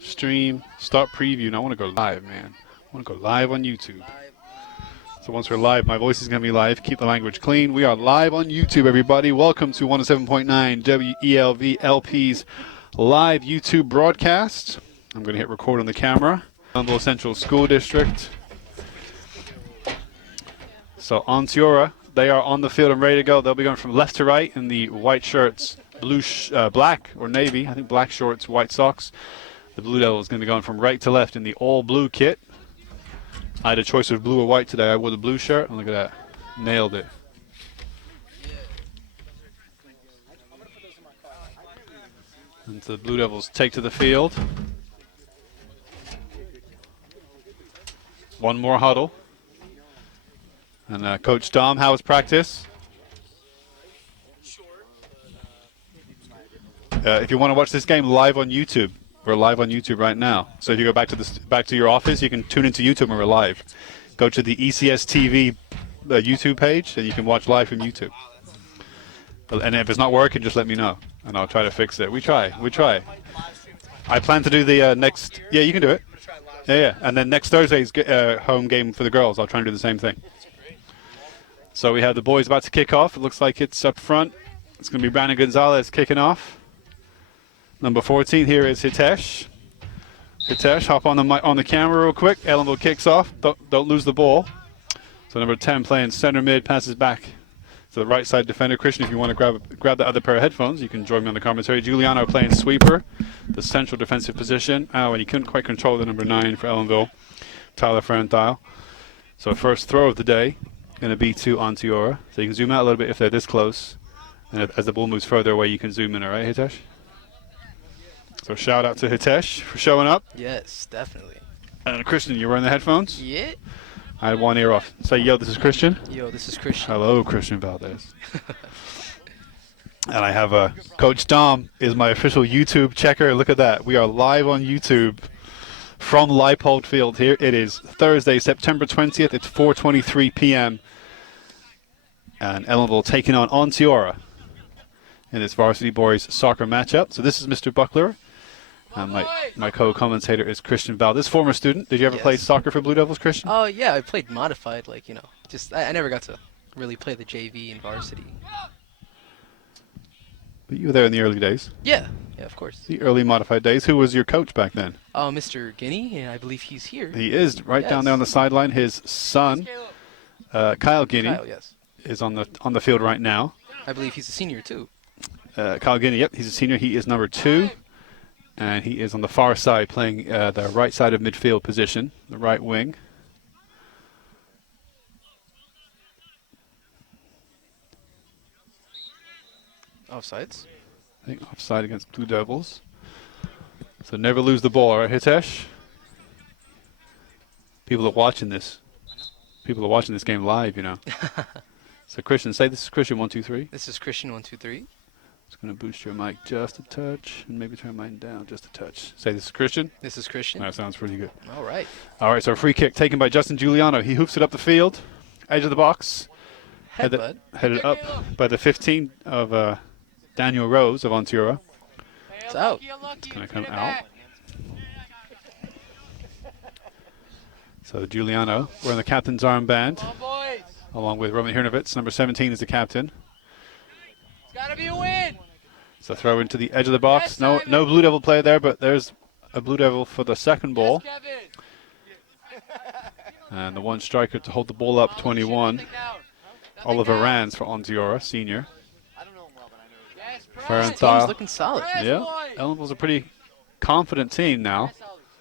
Stream, start preview. Now I want to go live, man. I want to go live on YouTube. So once we're live, my voice is going to be live. Keep the language clean. We are live on YouTube, everybody. Welcome to 107.9 WELV LP's live YouTube broadcast. I'm going to hit record on the camera. Ellenville Central School District. So Onteora, they are on the field and ready to go. They'll be going from left to right in the white shirts, black or navy. I think black shorts, white socks. The Blue Devil is going to be going from right to left in the all-blue kit. I had a choice of blue or white today. I wore the blue shirt, and look at that. Nailed it. And so the Blue Devils take to the field. One more huddle. And Coach Dom, how was practice? If you want to watch this game live on YouTube, we're live on YouTube right now. So if you go back to your office, you can tune into YouTube and we're live. Go to the ECS TV YouTube page and you can watch live from YouTube. And if it's not working, just let me know and I'll try to fix it. We try. I plan to do the next. Yeah, you can do it. Yeah. And then next Thursday's home game for the girls. I'll try and do the same thing. So we have the boys about to kick off. It looks like it's up front. It's going to be Brandon Gonzalez kicking off. Number 14 here is Hitesh. Hitesh, hop on the camera real quick. Ellenville kicks off. Don't lose the ball. So number 10 playing center mid, passes back to the right side defender. Christian, if you want to grab the other pair of headphones, you can join me on the commentary. Giuliano playing sweeper, the central defensive position. Oh, and he couldn't quite control the number 9 for Ellenville, Tyler Ferentile. So first throw of the day going to be to Onteora. So you can zoom out a little bit if they're this close. And as the ball moves further away, you can zoom in, all right, Hitesh? So shout out to Hitesh for showing up. Yes, definitely. And Christian, you wearing the headphones? Yeah. I had one ear off. Say, yo, this is Christian. Yo, this is Christian. Hello, Christian Valdez. And I have Coach Dom is my official YouTube checker. Look at that. We are live on YouTube from Leipold Field here. It is Thursday, September 20th. It's 4:23 p.m. And Ellenville taking on Onteora in this varsity boys soccer matchup. So this is Mr. Buckler. My co-commentator is Christian Valdez, former student. Did you ever play soccer for Blue Devils, Christian? Oh, yeah, I played modified, just I never got to really play the JV and varsity. But you were there in the early days. Yeah, of course. The early modified days. Who was your coach back then? Mr. Guinea, and I believe he's here. He is right down there on the sideline. His son, Kyle Guinea, is on the field right now. I believe he's a senior, too. Kyle Guinea, yep, he's a senior. He is number 2. And he is on the far side playing the right side of midfield position, the right wing. Offsides. I think offside against Blue Devils. So never lose the ball, right, Hitesh? People are watching this game live, you know. So Christian, say this is Christian 1 2 3. This is Christian 1 2 3. Just going to boost your mic just a touch and maybe turn mine down just a touch. Say this is Christian. This is Christian. That sounds pretty good. All right. All right, so a free kick taken by Justin Giuliano. He hoops it up the field, edge of the box. Headed up by the 15 of Daniel Rose of Onteora. It's out. It's going to come out. So Giuliano wearing the captain's armband, along with Roman Hirnovitz. Number 17 is the captain. It's got to be a win. So throw into the edge of the box. No Blue Devil player there, but there's a Blue Devil for the second ball. And the one striker to hold the ball up, 21. Oliver Rands for Onteora, senior. This team's looking solid. Yeah, Ellenville's a pretty confident team now.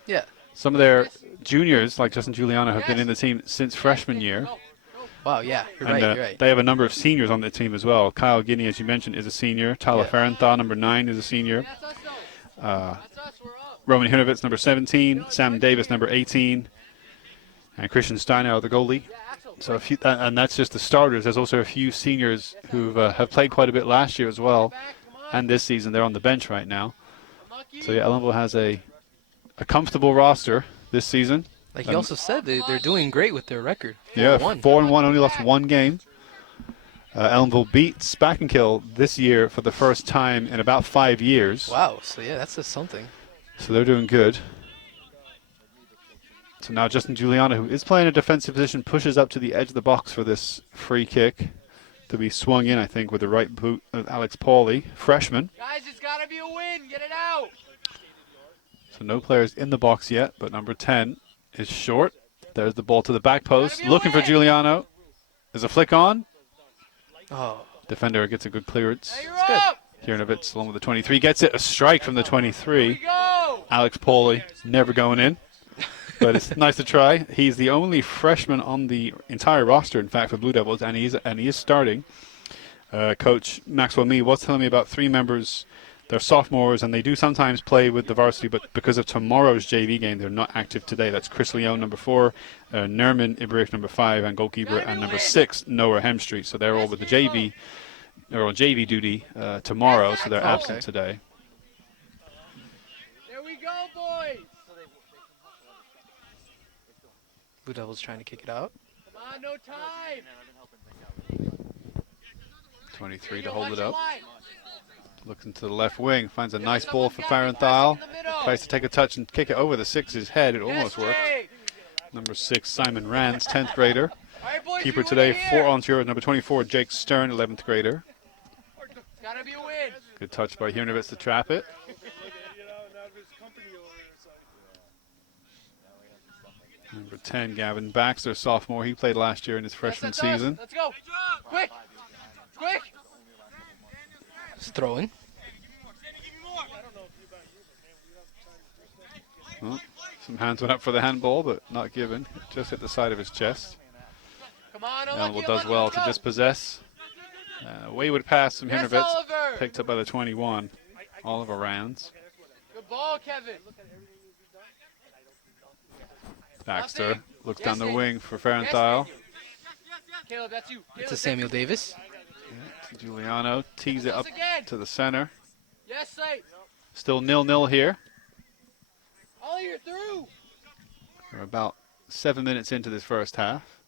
Yeah. Some of their juniors, like Justin Giuliano, have been in the team since freshman year. Wow, yeah, you're right. They have a number of seniors on the team as well. Kyle Guinea, as you mentioned, is a senior. Tyler Ferentile, number 9, is a senior. Roman Hirnovitz, number 17. Sam Davis, number 18. And Christian Steinau, the goalie. So and that's just the starters. There's also a few seniors who have played quite a bit last year as well. And this season, they're on the bench right now. So yeah, Ellenville has a comfortable roster this season. Like he also said, they're doing great with their record. 4-1. 4-1, only lost one game. Ellenville beats Back and Kill this year for the first time in about 5 years. Wow. So yeah, that's just something. So they're doing good. So now Justin Giuliano, who is playing a defensive position, pushes up to the edge of the box for this free kick to be swung in, I think, with the right boot of Alex Pauly, freshman. Guys, it's got to be a win. Get it out. So no players in the box yet, but number 10 is short. There's the ball to the back post, looking for Giuliano. There's a flick on. Oh. Defender gets a good clearance. Now you're up. Kiernovitz along with the 23 gets it. A strike from the 23. Here we go. Alex Pauly never going in, but it's nice to try. He's the only freshman on the entire roster, in fact, for Blue Devils, and he is starting. Coach Maxwell Mee was telling me about 3 members. They're sophomores, and they do sometimes play with the varsity, but because of tomorrow's JV game, they're not active today. That's Chris Leone, number 4, Nerman Ibrich, number 5, and goalkeeper, and number 6, Noah Hemstreet. So they're all with the JV. They're on JV duty tomorrow, so they're absent today. There we go, boys. Blue Devils trying to kick it out. Come on, no time. 23 to hold it up. Looks into the left wing, finds a nice ball for Farenthal. Tries to take a touch and kick it over the 6's head. It almost worked. Number 6, Simon Rands, 10th grader. Keeper today for Onteora, number 24, Jake Stern, 11th grader. Gotta be a win. Good touch by Kiernovitz to trap it. Number 10, Gavin Baxter, sophomore. He played last year in his freshman season. Let's go. Quick. Quick. It's throwing. Well, some hands went up for the handball, but not given. Just hit the side of his chest. Come on, Ellenville does well to dispossess. Wayward pass from Kiernovitz, Oliver. picked up by the 21, Oliver Rands. Good ball, Kevin. Baxter looks down the wing for Farenthal. Caleb, that's you. It's a Samuel Davis. Giuliano tees it up to the center. Yes, Slate. Still 0-0 here. Ollie, you're through. We're about 7 minutes into this first half.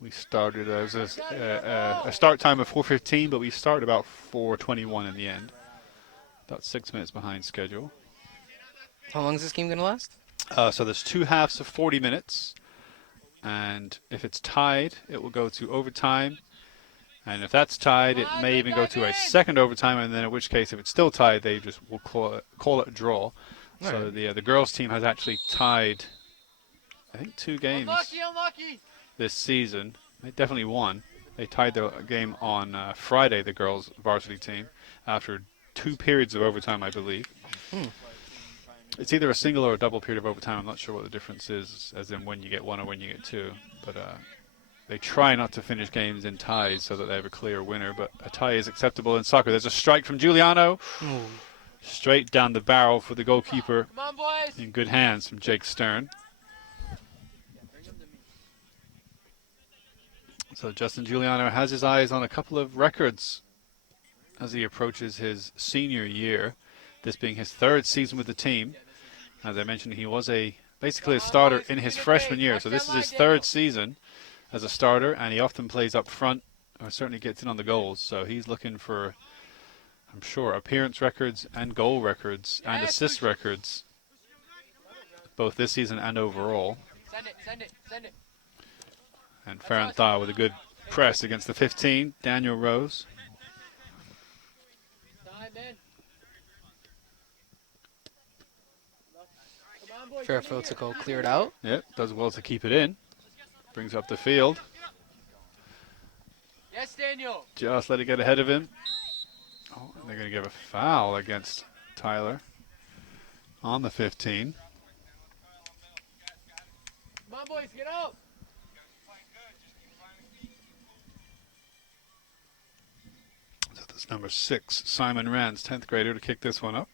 We started as a start time of 4:15, but we started about 4:21 in the end. About 6 minutes behind schedule. How long is this game going to last? So there's 2 halves of 40 minutes. And if it's tied, it will go to overtime. And if that's tied, it may even go to a second overtime, and then in which case, if it's still tied, they just will call it a draw. So the girls' team has actually tied, I think, 2 games Unlucky. this season. They definitely won. They tied their game on Friday, the girls' varsity team, after 2 periods of overtime, I believe. It's either a single or a double period of overtime. I'm not sure what the difference is, as in when you get 1 or when you get 2. But they try not to finish games in ties so that they have a clear winner, but a tie is acceptable in soccer. There's a strike from Giuliano. Straight down the barrel for the goalkeeper. Come on, boys. In good hands from Jake Stern. So Justin Giuliano has his eyes on a couple of records as he approaches his senior year, this being his 3rd season with the team. As I mentioned, he was basically a starter in his freshman year, so this is his 3rd season as a starter, and he often plays up front, or certainly gets in on the goals. So he's looking for, I'm sure, appearance records and goal records and assist records, both this season and overall. Send it. And Farenthal with a good press against the 15, Daniel Rose. Time in. Come on, boys. Fairfield to go clear it out. Yep, does well to keep it in. Brings up the field. Yes, Daniel. Just let it get ahead of him. Oh, they're going to give a foul against Tyler on the 15. Come on, boys, get up. So this number 6, Simon Rands, 10th grader, to kick this one up.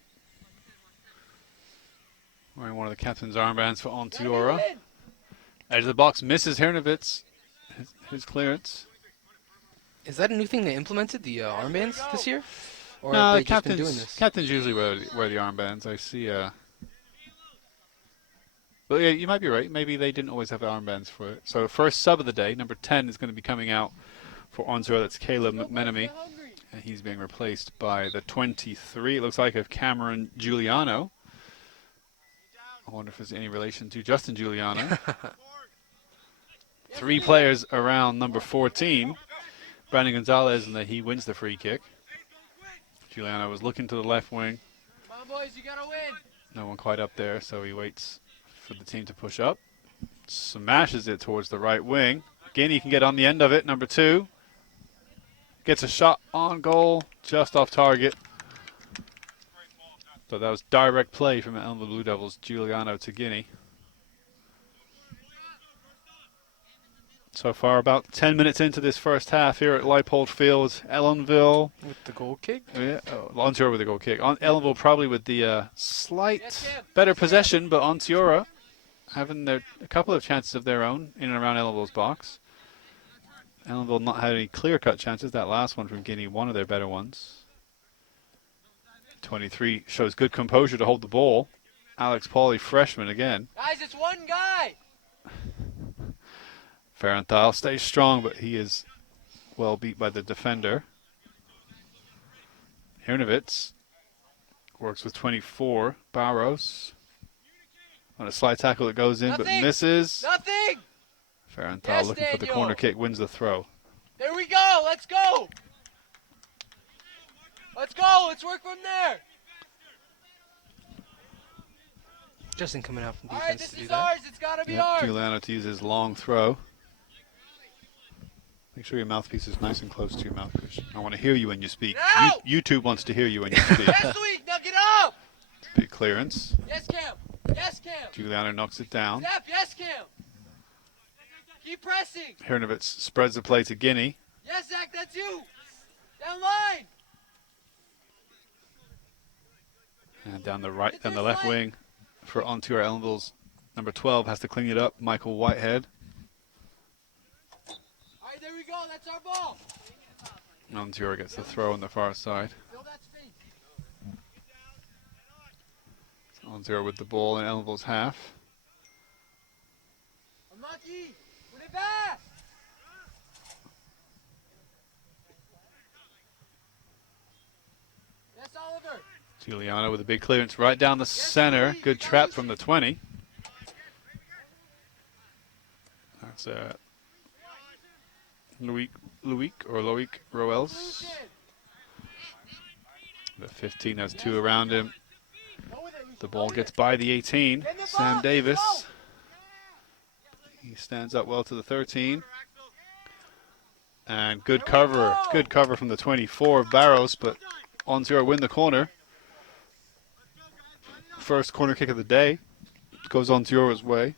Wearing one of the captain's armbands for Onteora. Edge of the box, misses Kiernovitz. His clearance. Is that a new thing they implemented, the armbands this year? Or No, have the they just been doing this? captains usually wear the armbands. I see. But yeah, you might be right. Maybe they didn't always have armbands for it. So first sub of the day, number 10, is going to be coming out For Onteora, that's Caleb Go, boys, McMenemy. get hungry. And he's being replaced by the 23, it looks like, of Cameron Giuliano. I wonder if there's any relation to Justin Giuliano. Yes, 3 Lee. players around number 14. Brandon Gonzalez, and he wins the free kick. Giuliano was looking to the left wing. Come on, boys, you gotta win. No one quite up there, so he waits for the team to push up. Smashes it towards the right wing. Guinea can get on the end of it, number 2. Gets a shot on goal, just off target. So that was direct play from Ellenville Blue Devils, Giuliano to Guinea. So far, about 10 minutes into this first half here at Leipold Field, Ellenville. With the goal kick? Yeah, Onteora with the goal kick. Ellenville probably with the slight Yes, Cam. better possession, but Onteora having a couple of chances of their own in and around Ellenville's box. Ellenville not had any clear-cut chances. That last one from Guinea, one of their better ones. 23 shows good composure to hold the ball. Alex Pauly, freshman again. Guys, it's one guy. Farenthal stays strong, but he is well beat by the defender. Hirnovitz works with 24. Barros on a slide tackle that goes in, but Nothing. misses. Nothing. Farenthal Yes, looking for the Daniel. corner kick, wins the throw. There we go. Let's go. Let's go. Let's work from there. Justin coming out from All right, defense this to do is that. ours. It's gotta be Yep, ours. Giuliano to use his long throw. Make sure your mouthpiece is nice and close to your mouth, Chris. I want to hear you when you speak. Now! YouTube wants to hear you when you speak. Yes, Sweet. Now get up. Big clearance. Yes, Cam. Yes, Cam. Giuliano knocks it down. Step. Yes, Cam. Keep pressing. Hirnovitz spreads the play to Guinea. Yes, Zach. That's you. Down line. And down the right, down the left wing for Onteora Ellenville's number 12 has to clean it up. Michael Whitehead. All right, there we go. That's our ball. Onteora gets the throw on the far side. Fill that space. Onteora with the ball in Ellenville's half. Unlucky. Put it back. Yes, Oliver. Giuliano with a big clearance right down the center. Good trap from the 20. That's Loic Roels. The 15 has 2 around him. The ball gets by the 18. Sam Davis. He stands up well to the 13. And good cover from the 24 of Barros, but Onteora win the corner. First corner kick of the day. Goes Onteora's way.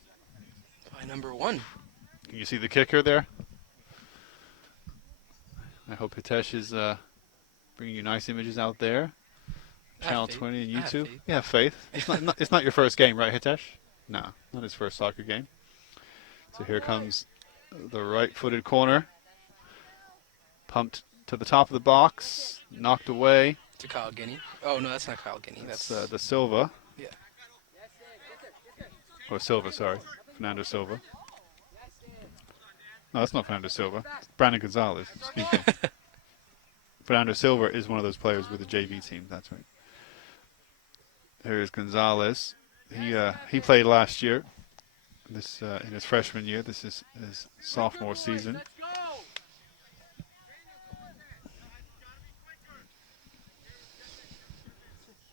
By number 1. Can you see the kicker there? I hope Hitesh is bringing you nice images out there. Channel 20 on YouTube. You have faith. It's not your first game, right, Hitesh? No, not his first soccer game. So here comes the right-footed corner. Pumped to the top of the box. Knocked away. To Kyle Guinea. Oh, no, that's not Kyle Guinea. That's That's the Silva. yeah. Or Silva, sorry. Fernando Silva. No, that's not Fernando Silva. It's Brandon Gonzalez. Excuse me. Fernando Silva is one of those players with the JV team. That's right. Here's Gonzalez. He played last year. This in his freshman year. This is his sophomore season. Let's go.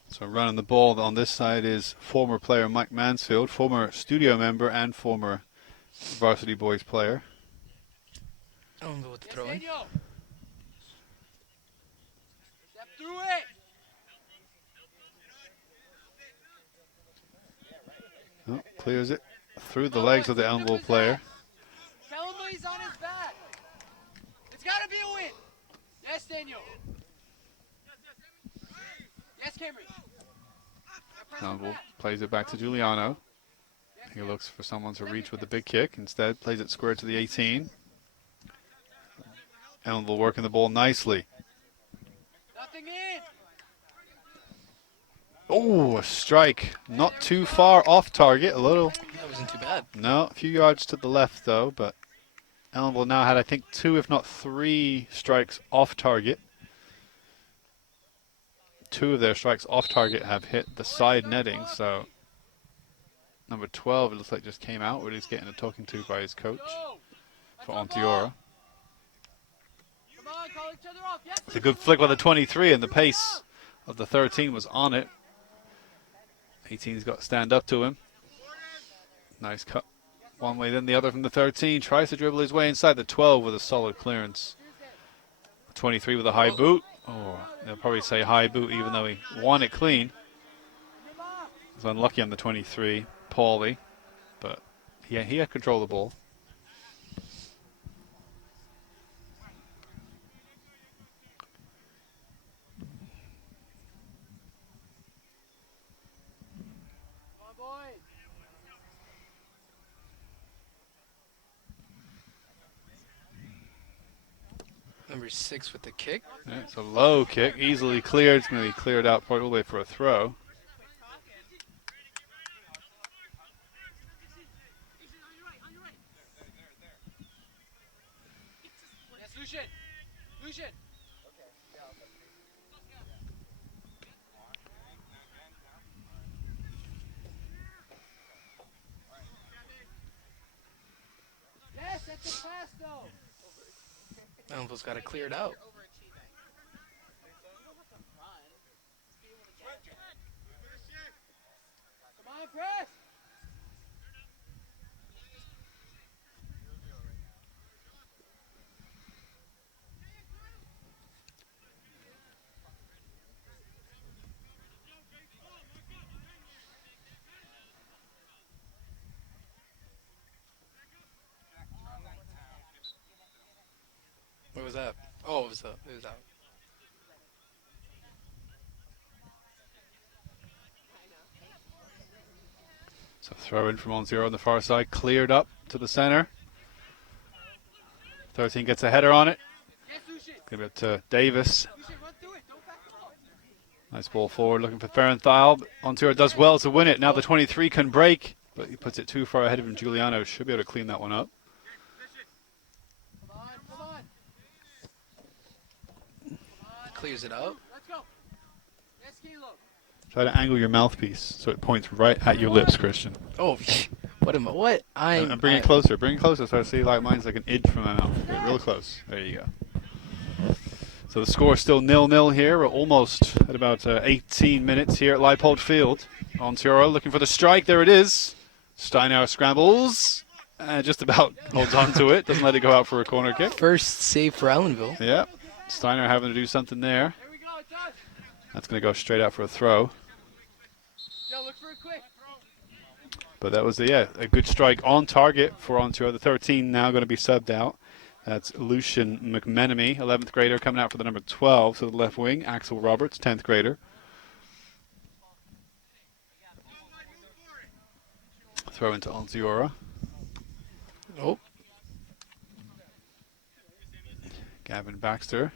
So running the ball on this side is former player Mike Mansfield, former studio member and former varsity boys player. I don't know what to Yes, throw in. Daniel. Step through it. Oh, clears it through the legs of the Ellenville player. Tell him he's on his back. It's gotta be a win. Yes, Daniel. Yes, Cameron. Ellenville plays it back to Giuliano. He looks for someone to reach with the big kick. Instead, plays it square to the 18. Ellenville working the ball nicely. Nothing in. Oh, a strike. Not too far off target. A little. That wasn't too bad. No, a few yards to the left, though, but Ellenville now had, I think, 2 if not 3 strikes off target. 2 of their strikes off target have hit the side netting, so number 12, it looks like just came out, where he's getting a talking to by his coach for Onteora. Come on, call each other off. Yes, It's a good flick by the 23, and the pace of the 13 was on it. 18's got to stand up to him. Nice cut one way, then the other from the 13. Tries to dribble his way inside the 12 with a solid clearance. 23 with a high boot. Oh, they'll probably say high boot even though he won it clean. He was unlucky on the 23, Paulie, but yeah, he had control of the ball. Come on, boys. Number 6 with the kick. Yeah, it's a low kick, easily cleared. It's going to be cleared out probably all the way for a throw. Yes, Lucian. Lucian. Yes, that's a pass, though. Ellenville's got it cleared out. Come on, press. What was that? Oh, it was out. So throw in from Onteora on the far side, cleared up to the center. 13 gets a header on it. Yes, Lucian. Give it to Davis. Lucian, run through it. Don't back the ball. Nice ball forward, looking for Ferenthal. Onteora does well to win it. Now the 23 can break, but he puts it too far ahead of him. Giuliano should be able to clean that one up. Come on, come on. Clears it out. Let's go. Yes, Kilo. Try to angle your mouthpiece so it points right at your lips, Christian. Oh, what am I? What? And bring it closer. Bring it closer so I see like mine's like an inch from my mouth. Get real close. There you go. So the score is still 0-0 here. We're almost at about 18 minutes here at Leipold Field. Onteora looking for the strike. There it is. Steinauer scrambles. Just about holds on to it. Doesn't let it go out for a corner kick. First save for Ellenville. Yeah. Steiner having to do something there. Here we go. It's us. That's going to go straight out for a throw. Yo, look for it quick. But that was a good strike on target for Onteora. The 13 now going to be subbed out. That's Lucian McMenemy, 11th grader, coming out for the number 12 to the left wing. Axel Roberts, 10th grader. Throw into Onteora. Oh, Gavin Baxter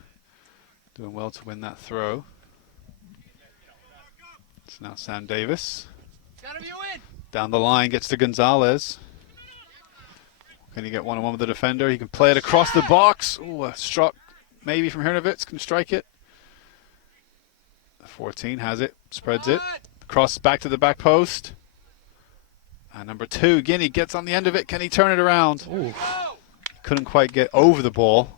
doing well to win that throw. It's now Sam Davis. It's gotta be a win. Down the line, gets to Gonzalez. Can he get one-on-one with the defender? He can play it across the box. Ooh, a struck maybe from Hernovitz. Can strike it. The 14 has it, spreads it. Cross back to the back post. And number 2, Guinea gets on the end of it. Can he turn it around? ooh. Couldn't quite get over the ball.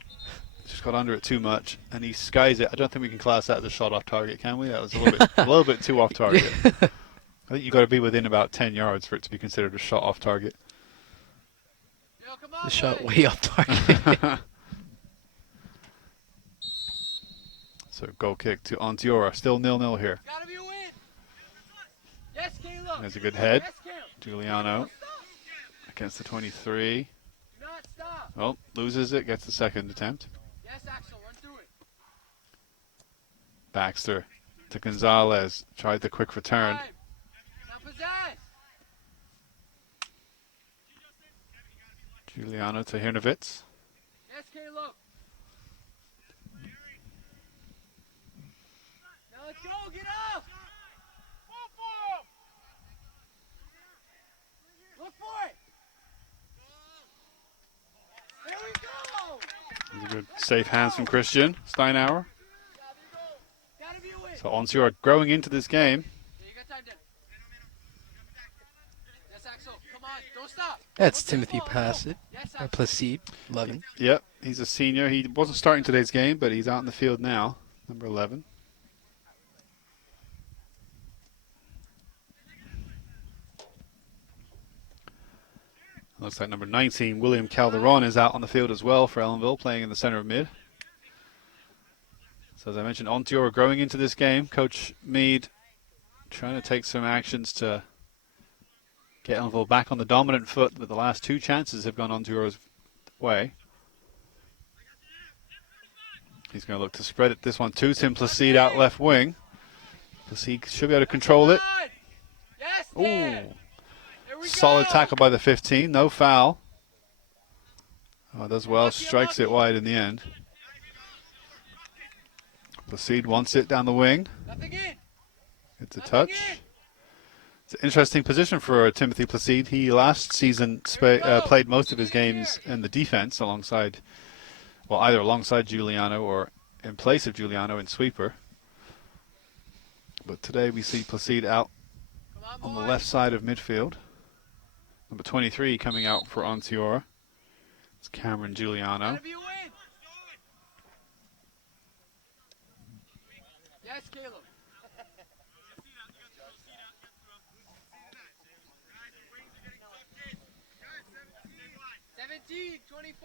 Just got under it too much. And he skies it. I don't think we can class that as a shot off target, can we? That was a little bit too off target. I think you've got to be within about 10 yards for it to be considered a shot off target. Yo, come on, The shot boys. way off target. So goal kick to Onteora. Still 0-0 here. Gotta be a win. Yes, Caleb. There's a good head. Yes, Caleb. Giuliano against the 23. Do not stop. Oh, loses it. Gets the second attempt. Yes, Axel, run through it. Baxter to Gonzalez. Tried the quick return. Time. Now possess. Giuliano to Hernovitz. Yes, Caleb. Now let's go. Get up. Look for it. There we Safe hands from Christian Steinauer. Gotta be a win. So Onteora growing into this game. Yeah, you got time, Dan. Yes, Axel. Come on. Don't stop. That's Don't Timothy stop. Placid. Yes, Axel. Placide, 11. Yep, he's a senior. He wasn't starting today's game, but he's out in the field now. Number 11. Looks like number 19, William Calderon, is out on the field as well for Ellenville, playing in the center of mid. So as I mentioned, Onteora growing into this game. Coach Meade trying to take some actions to get Ellenville back on the dominant foot, but the last two chances have gone Onteora's way. He's going to look to spread it. This one to Tim Placide out left wing. Placide should be able to control it. Yes, Ooh. Dan. There we Solid go. tackle by the 15. No foul. Oh, does well. Strikes it wide in the end. Placide wants it down the wing. Nothing in. It's a touch. It's an interesting position for Timothy Placide. He last season played most of his games in the defense alongside, well, either alongside Giuliano or in place of Giuliano in sweeper. But today we see Placide out on the left side of midfield. Number 23 coming out for Onteora. It's Cameron Giuliano. Gotta be a win. Yes, Caleb. 17-24.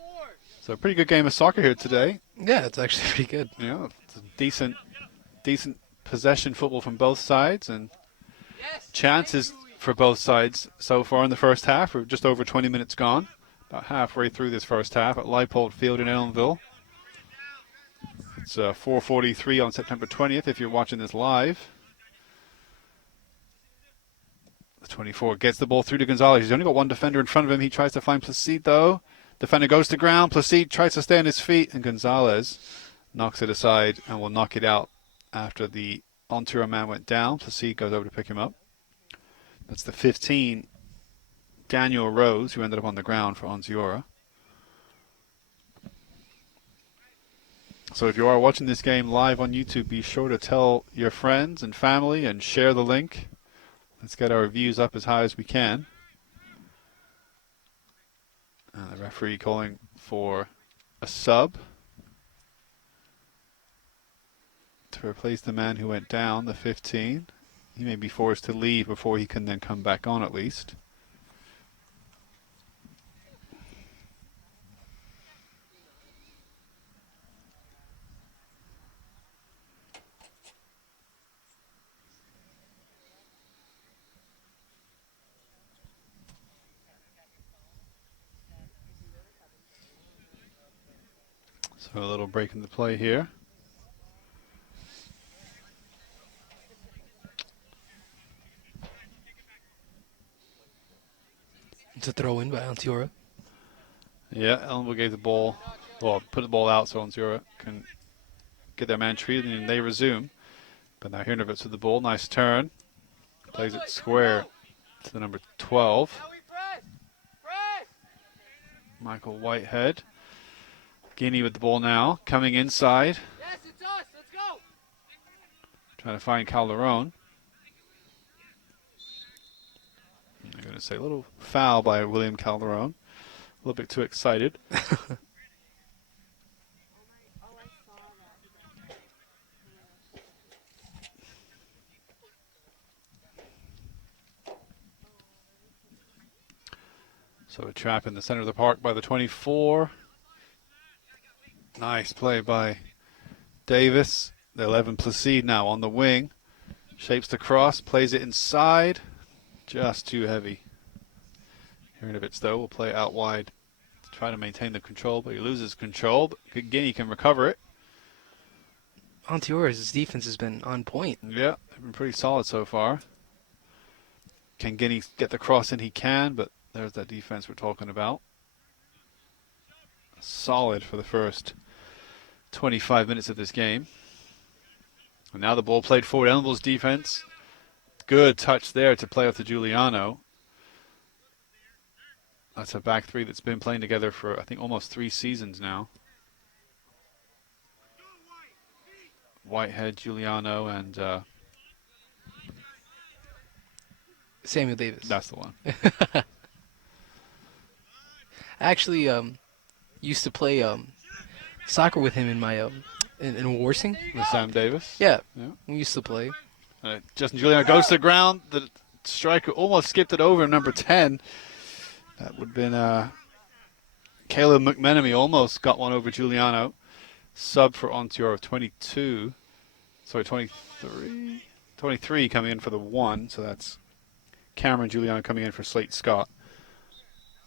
So a pretty good game of soccer here today. Yeah, it's actually pretty good. You know, it's a decent possession football from both sides and Yes. chances for both sides so far in the first half. We're just over 20 minutes gone, about halfway through this first half at Leipold Field in Ellenville. It's 4:43 on September 20th if you're watching this live. The 24 gets the ball through to Gonzalez. He's only got one defender in front of him. He tries to find Placide though. Defender goes to ground. Placide tries to stay on his feet, and Gonzalez knocks it aside and will knock it out after the Onteora man went down. Placide goes over to pick him up. That's the 15, Daniel Rose, who ended up on the ground for Onteora. So if you are watching this game live on YouTube, be sure to tell your friends and family and share the link. Let's get our views up as high as we can. And the referee calling for a sub to replace the man who went down, the 15. He may be forced to leave before he can then come back on at least. So a little break in the play here. It's a throw in by Onteora. Yeah, Ellenville gave the ball, well, put the ball out so Onteora can get their man treated and they resume. But now Hirnovitz with the ball, nice turn. Plays it square to the number 12. Now we press. Press. Michael Whitehead. Guinea with the ball now, coming inside, Yes, it's us. Let's go. trying to find Calderon. I'm going to say a little foul by William Calderon. A little bit too excited. So a trap in the center of the park by the 24. Nice play by Davis. The 11 Placide now on the wing. Shapes the cross, plays it inside. Just too heavy. Hirnovitz, though, will play out wide to try to maintain the control, but he loses control. But Guinea can recover it. Onteora's defense has been on point. Yeah, they've been pretty solid so far. Can Guinea get the cross in? He can, but there's that defense we're talking about. Solid for the first 25 minutes of this game. And now the ball played forward. Ellenville's defense. Good touch there to play off to Giuliano. That's a back three that's been playing together for, I think, almost 3 seasons now. Whitehead, Giuliano, and Samuel Davis. that's the one. I actually used to play soccer with him in my in Warsing. With Sam Davis. Yeah, Yeah. we used to play. Justin Giuliano goes to the ground. The striker almost skipped it over, number 10. That would have been Caleb McMenemy almost got one over Giuliano. Sub for Onteora of 22. Sorry, 23. 23 coming in for the 1. So that's Cameron Giuliano coming in for Slate Scott.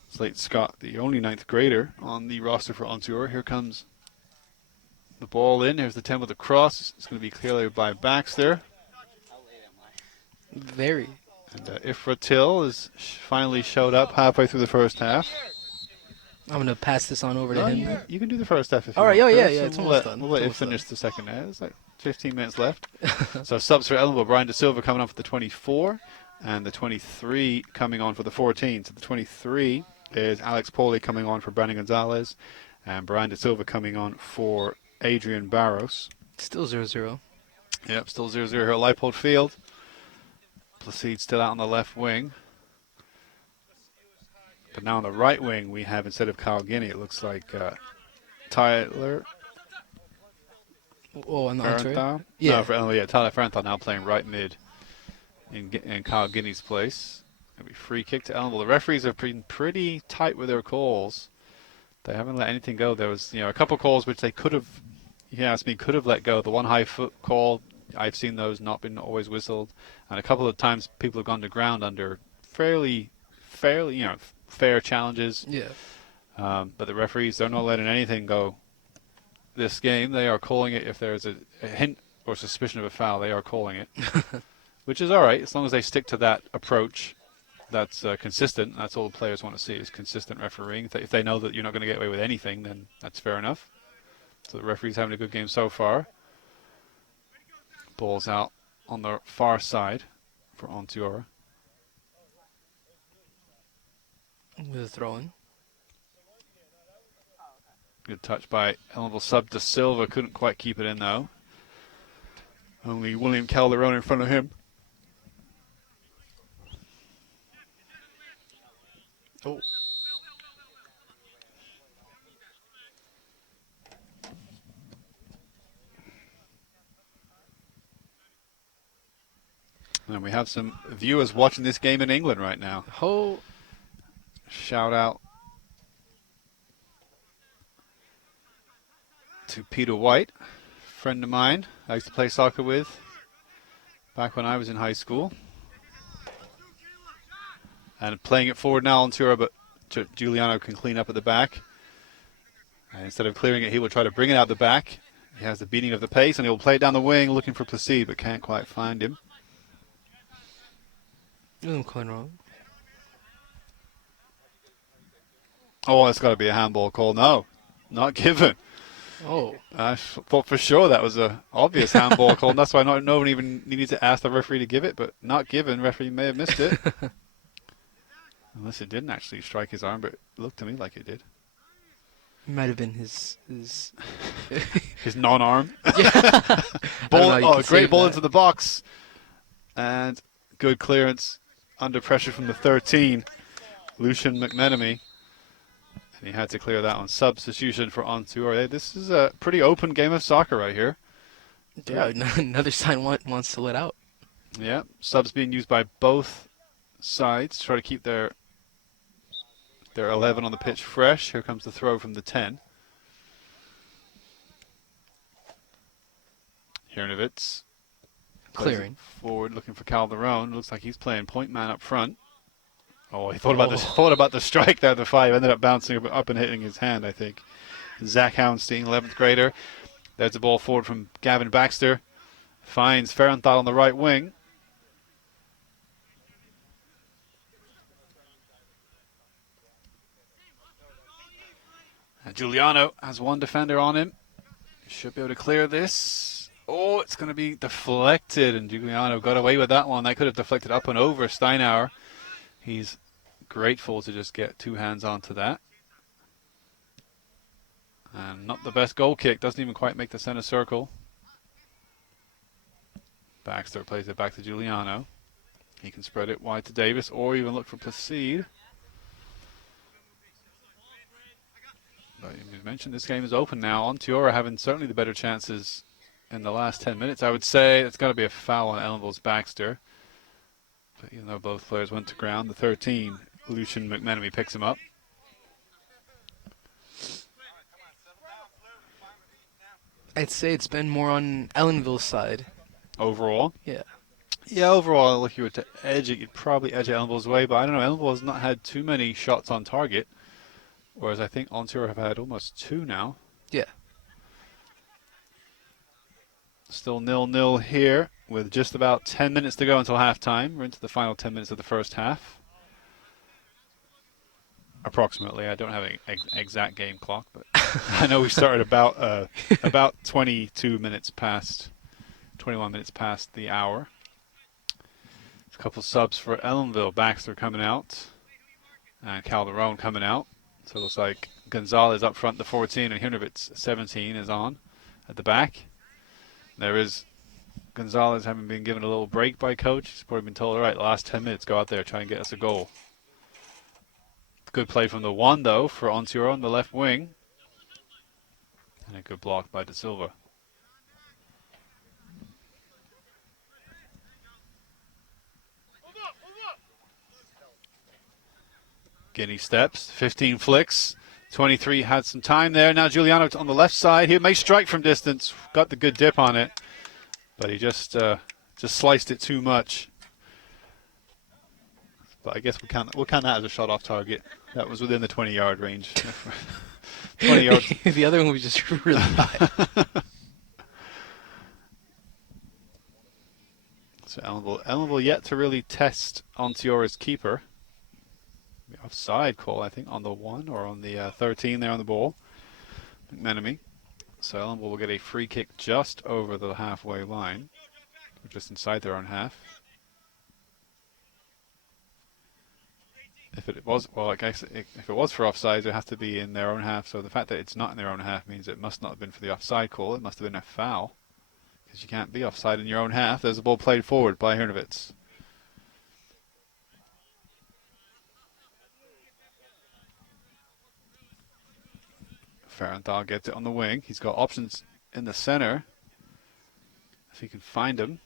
Slate Scott, the only 9th grader on the roster for Onteora. Here comes the ball in. Here's the 10 with the cross. It's going to be cleared by Baxter. Very. And Ifra Till is finally showed up halfway through the first half. I'm gonna pass this on over to him. You can do the first half if you All right, want. yeah, Chris. yeah, it's We'll almost let, done. We'll let It's you almost finish the second half. It's like 15 minutes left. So subs for Ellenville, Brian De Silva coming on for the 24, and the 23 coming on for the 14. So the 23 is Alex Pauly coming on for Brandon Gonzalez, and Brian De Silva coming on for Adrian Barros. Still 0-0. Yep, still 0-0 here at Leipold Field. Placide still out on the left wing. But now on the right wing, we have, instead of Kyle Guinea, it looks like Tyler Oh, on the Onteora? Farenthal? Yeah. No, Tyler Farenthal now playing right mid in Kyle Guinea's place. It'll be free kick to Ellenville. The referees have been pretty tight with their calls. They haven't let anything go. There was, a couple calls which they could have, could have let go. The one high foot call, I've seen those not been always whistled, and a couple of times people have gone to ground under fairly, fair challenges. Yeah. But the referees, they're not letting anything go this game. They are calling it if there's a hint or suspicion of a foul. They are calling it, which is all right as long as they stick to that approach. That's consistent. That's all the players want to see is consistent refereeing. If they know that you're not going to get away with anything, then that's fair enough. So the referee's having a good game so far. Ball's out on the far side for Onteora. With a throw-in. Good touch by Ellenville sub De Silva. Couldn't quite keep it in, though. Only William Calderon in front of him. Oh. And we have some viewers watching this game in England right now. Oh. Shout out to Peter White, friend of mine I used to play soccer with back when I was in high school. And playing it forward now on Onteora, but Giuliano can clean up at the back. And instead of clearing it, he will try to bring it out the back. He has the beating of the pace, and he'll play it down the wing looking for Placide, but can't quite find him. I'm going wrong. Oh, it's got to be a handball call. No, not given. Oh. I thought for sure that was a obvious handball call, and that's why no one even needed to ask the referee to give it, but not given. Referee may have missed it. Unless it didn't actually strike his arm, but it looked to me like it did. It might have been his His non-arm. Yeah. Ball, great ball into the box. And good clearance under pressure from the 13, Lucian McMenemy. And he had to clear that one. Substitution for Onteora. This is a pretty open game of soccer right here. Yeah, another side wants to let out. Yeah, subs being used by both sides to try to keep their 11 on the pitch fresh. Here comes the throw from the 10. Hiernovitz Clearing. Forward looking for Calderon. Looks like he's playing point man up front. Oh, he thought about the strike there, the 5. Ended up bouncing up and hitting his hand, I think. Zach Houndstein, 11th grader. There's a ball forward from Gavin Baxter. Finds Farenthal on the right wing. And Giuliano has one defender on him. Should be able to clear this. Oh, it's going to be deflected, and Giuliano got away with that one. That could have deflected up and over Steinauer. He's grateful to just get 2 hands onto that. And not the best goal kick. Doesn't even quite make the center circle. Baxter plays it back to Giuliano. He can spread it wide to Davis or even look for Placide. But you mentioned this game is open now. Onteora having certainly the better chances in the last 10 minutes. I would say it's got to be a foul on Ellenville's Baxter. But even though both players went to ground, the 13, Lucian McMenemy picks him up. I'd say it's been more on Ellenville's side. Overall? Yeah. Yeah, overall, if you were to edge it, you'd probably edge it Ellenville's way. But I don't know, Ellenville has not had too many shots on target. Whereas I think Onteora have had almost 2 now. Yeah. Still 0-0 here with just about 10 minutes to go until halftime. We're into the final 10 minutes of the first half. Approximately. I don't have an exact game clock, but I know we started about 21 minutes past the hour. A couple subs for Ellenville. Baxter coming out and Calderon coming out. So it looks like Gonzalez up front, the 14, and Hirnovitz, 17, is on at the back. There is Gonzalez having been given a little break by coach. He's probably been told, all right, the last 10 minutes, go out there, try and get us a goal. Good play from the 1, though, for Onteora on the left wing. And a good block by De Silva. Guinea steps, 15 flicks. 23 had some time there. Now Giuliano on the left side. He may strike from distance. Got the good dip on it. But he just sliced it too much. But I guess we'll count that as a shot off target. That was within the 20-yard range. 20 yards. The other one was just really high. So Ellenville yet to really test Onteora's keeper. Offside call, I think, on the 1 or on the 13 there on the ball. McMenemy. So Ellenville will get a free kick just over the halfway line. Or just inside their own half. If it was, well, I guess if it was for offside, it would have to be in their own half. So the fact that it's not in their own half means it must not have been for the offside call. It must have been a foul. Because you can't be offside in your own half. There's a ball played forward by Hirnovitz. Farrenthal gets it on the wing. He's got options in the center. If he can find him.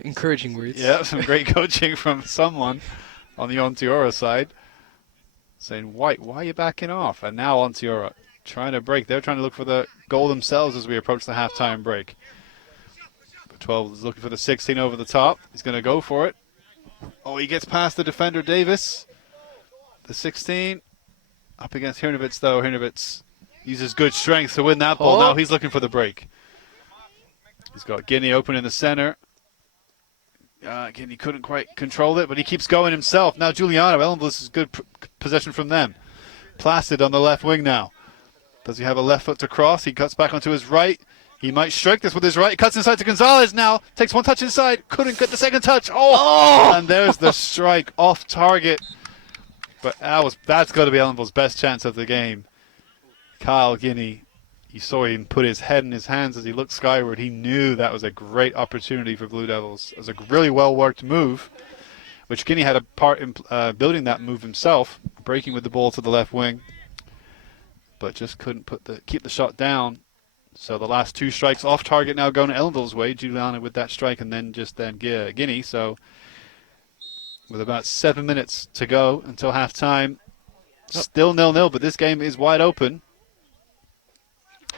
Encouraging words. Yeah, some great coaching from someone on the Onteora side. Saying, White, why are you backing off? And now Onteora trying to break. They're trying to look for the goal themselves as we approach the halftime break. But 12 is looking for the 16 over the top. He's going to go for it. Oh, he gets past the defender, Davis. The 16. Up against Hirnovitz, though. Hirnovitz uses good strength to win that ball. Now he's looking for the break. He's got Guinea open in the center. Guinea couldn't quite control it, but he keeps going himself. Now Giuliano. Ellenville is good possession from them. Placid on the left wing now. Does he have a left foot to cross? He cuts back onto his right. He might strike this with his right. Cuts inside to Gonzalez now. Takes one touch inside. Couldn't get the second touch. Oh! And there's the strike off target. But that's got to be Ellenville's best chance of the game. Kyle Guinea, you saw him put his head in his hands as he looked skyward. He knew that was a great opportunity for Blue Devils. It was a really well-worked move, which Guinea had a part in building that move himself, breaking with the ball to the left wing, but just couldn't keep the shot down. So the last 2 strikes off target now going to Ellenville's way. Giuliano with that strike and then Guinea. So with about 7 minutes to go until halftime, still 0-0, but this game is wide open.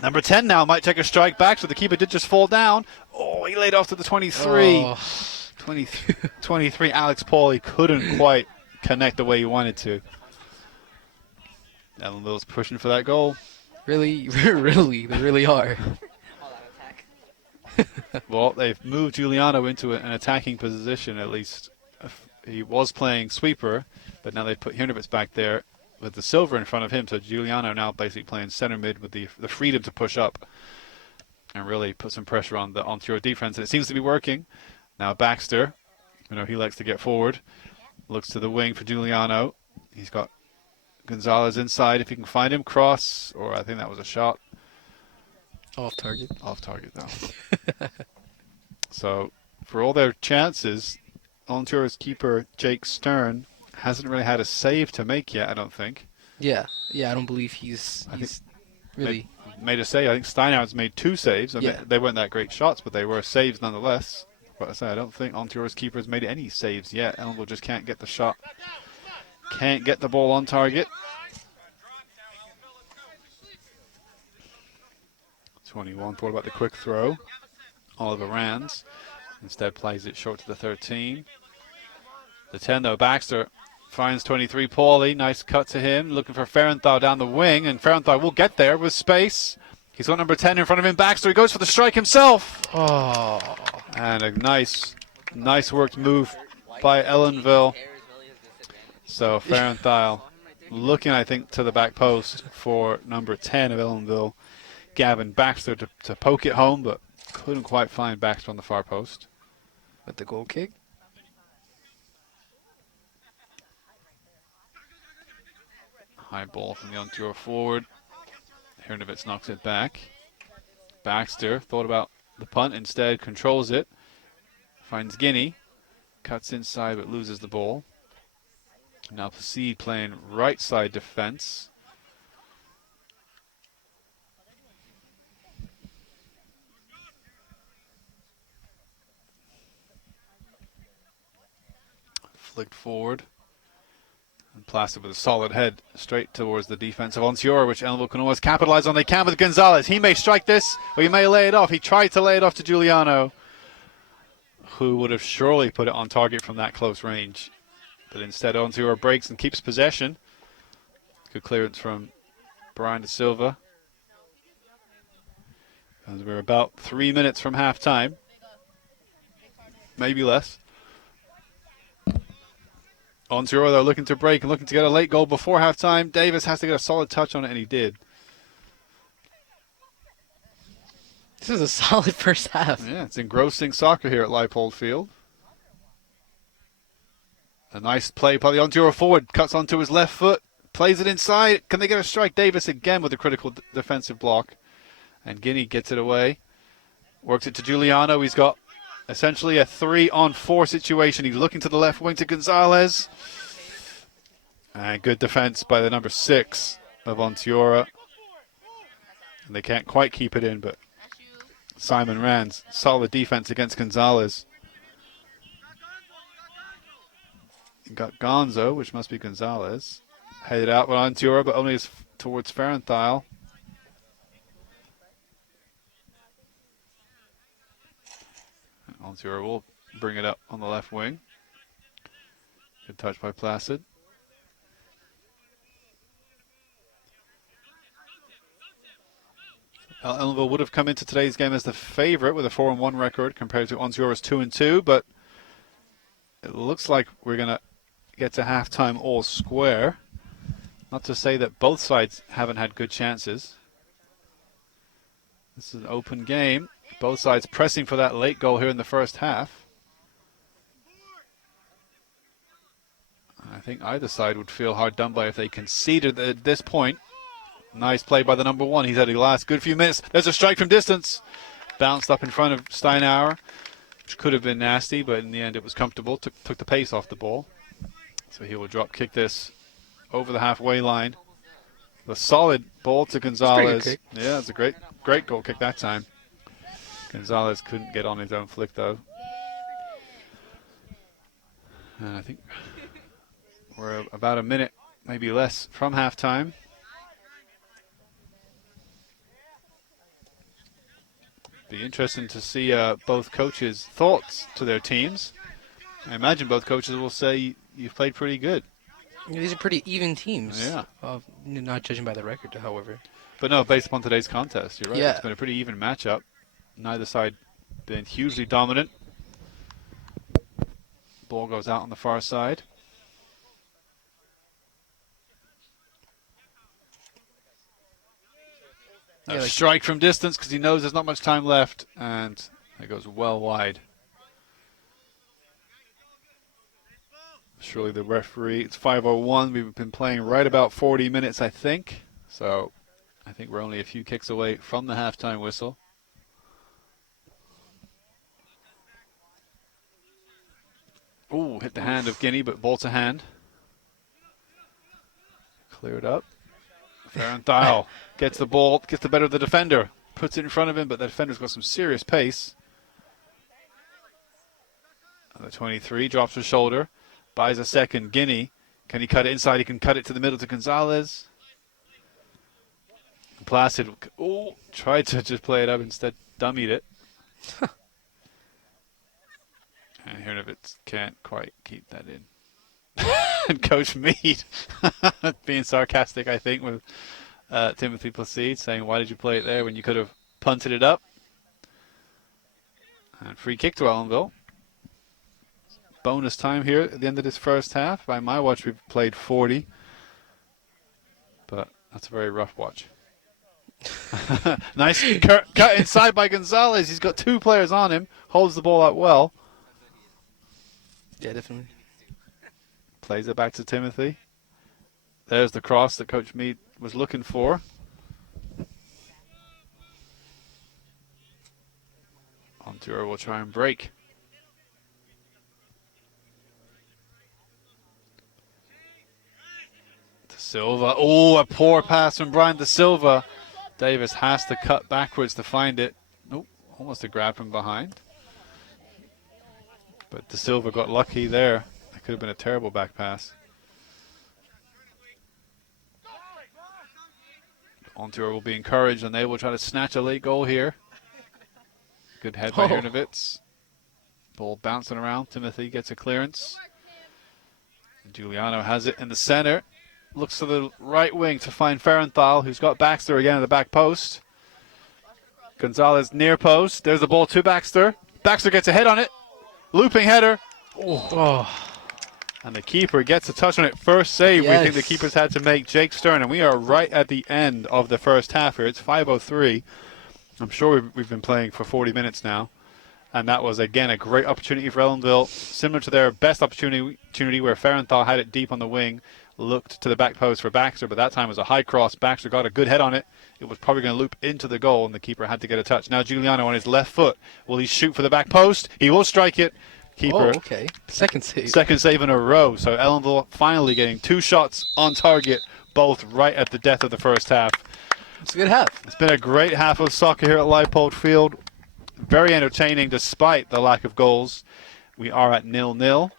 Number 10 now might take a strike back, so the keeper did just fall down. Oh, he laid off to the 23. Oh. 23, Alex Pauly couldn't quite connect the way he wanted to. Ellenville's pushing for that goal. Really, they really are. Well, they've moved Giuliano into an attacking position, at least. He was playing sweeper, but now they've put Hirnovitz back there with the silver in front of him. So Giuliano now basically playing center mid with the freedom to push up and really put some pressure on the Onteora defense. And it seems to be working. Now Baxter, he likes to get forward. Looks to the wing for Giuliano. He's got Gonzalez inside if he can find him. Cross, or I think that was a shot. Off target. Off target, though. So, for all their chances, Onteora's keeper, Jake Stern, hasn't really had a save to make yet, I don't think. Yeah, I don't believe he's really. Made a save. I think Steinhauer's made 2 saves. Yeah. They weren't that great shots, but they were saves nonetheless. But I say, I don't think Onteora's keeper has made any saves yet. Ellenville just can't get the shot. Can't get the ball on target. 21 thought about the quick throw. Oliver Rands instead plays it short to the 13. The 10 though, Baxter finds 23 Pauly. Nice cut to him. Looking for Ferenthal down the wing, and Ferenthal will get there with space. He's got number 10 in front of him. Baxter, he goes for the strike himself. Oh. And a nice worked move by Ellenville. So Ferenthal looking, I think, to the back post for number 10 of Ellenville, Gavin Baxter, to poke it home, but couldn't quite find Baxter on the far post. With the goal kick. High ball from the Onteora forward. Hernovitz knocks it back. Baxter thought about the punt, instead controls it. Finds Guinea. Cuts inside but loses the ball. Now Placide playing right side defense. Flicked forward. And Placid with a solid head straight towards the defense of Onteora, which Ellenville can always capitalize on. They can with Gonzalez. He may strike this, or he may lay it off. He tried to lay it off to Giuliano, who would have surely put it on target from that close range. But instead, Onteora breaks and keeps possession. Good clearance from Brian De Silva. As we're about 3 minutes from halftime. Maybe less. Onteora, though, looking to break and looking to get a late goal before halftime. Davis has to get a solid touch on it, and he did. This is a solid first half. Yeah, it's engrossing soccer here at Leipold Field. A nice play by the Onteora forward. Cuts onto his left foot. Plays it inside. Can they get a strike? Davis again with a critical defensive block. And Guinea gets it away. Works it to Giuliano. He's got essentially a 3-on-4 situation. He's looking to the left wing to Gonzalez. And good defense by the number 6 of Onteora. And they can't quite keep it in, but Simon Rands, solid defense against Gonzalez. Got Gonzo, which must be Gonzalez. Headed out with Onteora, but only towards Ferenthal. Onteora will bring it up on the left wing. Good touch by Placid. Ellenville would have come into today's game as the favorite with a 4-1 record compared to Onteora's 2-2, but it looks like we're going to get to halftime all square. Not to say that both sides haven't had good chances. This is an open game. Both sides pressing for that late goal here in the first half. I think either side would feel hard done by if they conceded at this point. Nice play by the number 1. He's had a last good few minutes. There's a strike from distance. Bounced up in front of Steinhauer, which could have been nasty, but in the end it was comfortable. Took the pace off the ball. So he will drop kick this over the halfway line. The solid ball to Gonzalez. Yeah, it's a great goal kick that time. Gonzalez couldn't get on his own flick, though. And I think we're about a minute, maybe less, from halftime. Be interesting to see both coaches' thoughts to their teams. I imagine both coaches will say you've played pretty good. Yeah, these are pretty even teams. Yeah. Not judging by the record, however. But no, based upon today's contest, you're right. Yeah. It's been a pretty even matchup. Neither side been hugely dominant. Ball goes out on the far side. A strike from distance because he knows there's not much time left, and it goes well wide. Surely the referee, it's 5:01. We've been playing right about 40 minutes, I think. So I think we're only a few kicks away from the halftime whistle. Ooh, hit the hand of Guinea, but ball to hand. Cleared up. Farenthow gets the ball, gets the better of the defender, puts it in front of him, but the defender's got some serious pace. And the 23 drops her shoulder, buys a second. Guinea, can he cut it inside? He can cut it to the middle to Gonzalez. Placid, tried to just play it up, instead dummied it. And Hirnovitz can't quite keep that in. And Coach Mead, being sarcastic, I think, with Timothy Placide, saying, why did you play it there when you could have punted it up? And free kick to Ellenville. Bonus time here at the end of this first half. By my watch, we've played 40. But that's a very rough watch. Nice cut inside by Gonzalez. He's got two players on him. Holds the ball out well. Yeah, definitely. Plays it back to Timothy. There's the cross that Coach Mead was looking for. Onteora will try and break. De Silva. Oh, a poor pass from Brian De Silva. Davis has to cut backwards to find it. Nope, almost a grab from behind. But De Silva got lucky there. That could have been a terrible back pass. Onteora will be encouraged, and they will try to snatch a late goal here. Good head by Hirnovitz. Ball bouncing around. Timothy gets a clearance. Giuliano has it in the center. Looks to the right wing to find Farenthow, who's got Baxter again at the back post. Gonzalez near post. There's the ball to Baxter. Baxter gets a head on it. Looping header. Oh. And the keeper gets a touch on it. First save Yes. we think the keeper's had to make, Jake Stern. And we are right at the end of the first half here. It's 5:03. I'm sure we've been playing for 40 minutes now. And that was, again, a great opportunity for Ellenville. Similar to their best opportunity where Farenthow had it deep on the wing. Looked to the back post for Baxter, but that time was a high cross. Baxter got a good head on it. It was probably going to loop into the goal, and the keeper had to get a touch. Now Giuliano on his left foot. Will he shoot for the back post? He will strike it. Keeper. Oh, okay. Second save. Second save in a row. So Ellenville finally getting two shots on target, both right at the death of the first half. It's a good half. It's been a great half of soccer here at Leipold Field. Very entertaining despite the lack of goals. We are at 0-0.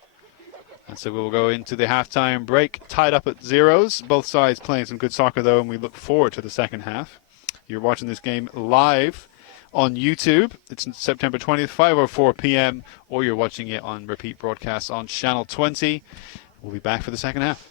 And so we'll go into the halftime break, tied up at zeros. Both sides playing some good soccer, though, and we look forward to the second half. You're watching this game live on YouTube. It's September 20th, 5:04 p.m., or you're watching it on repeat broadcasts on Channel 20. We'll be back for the second half.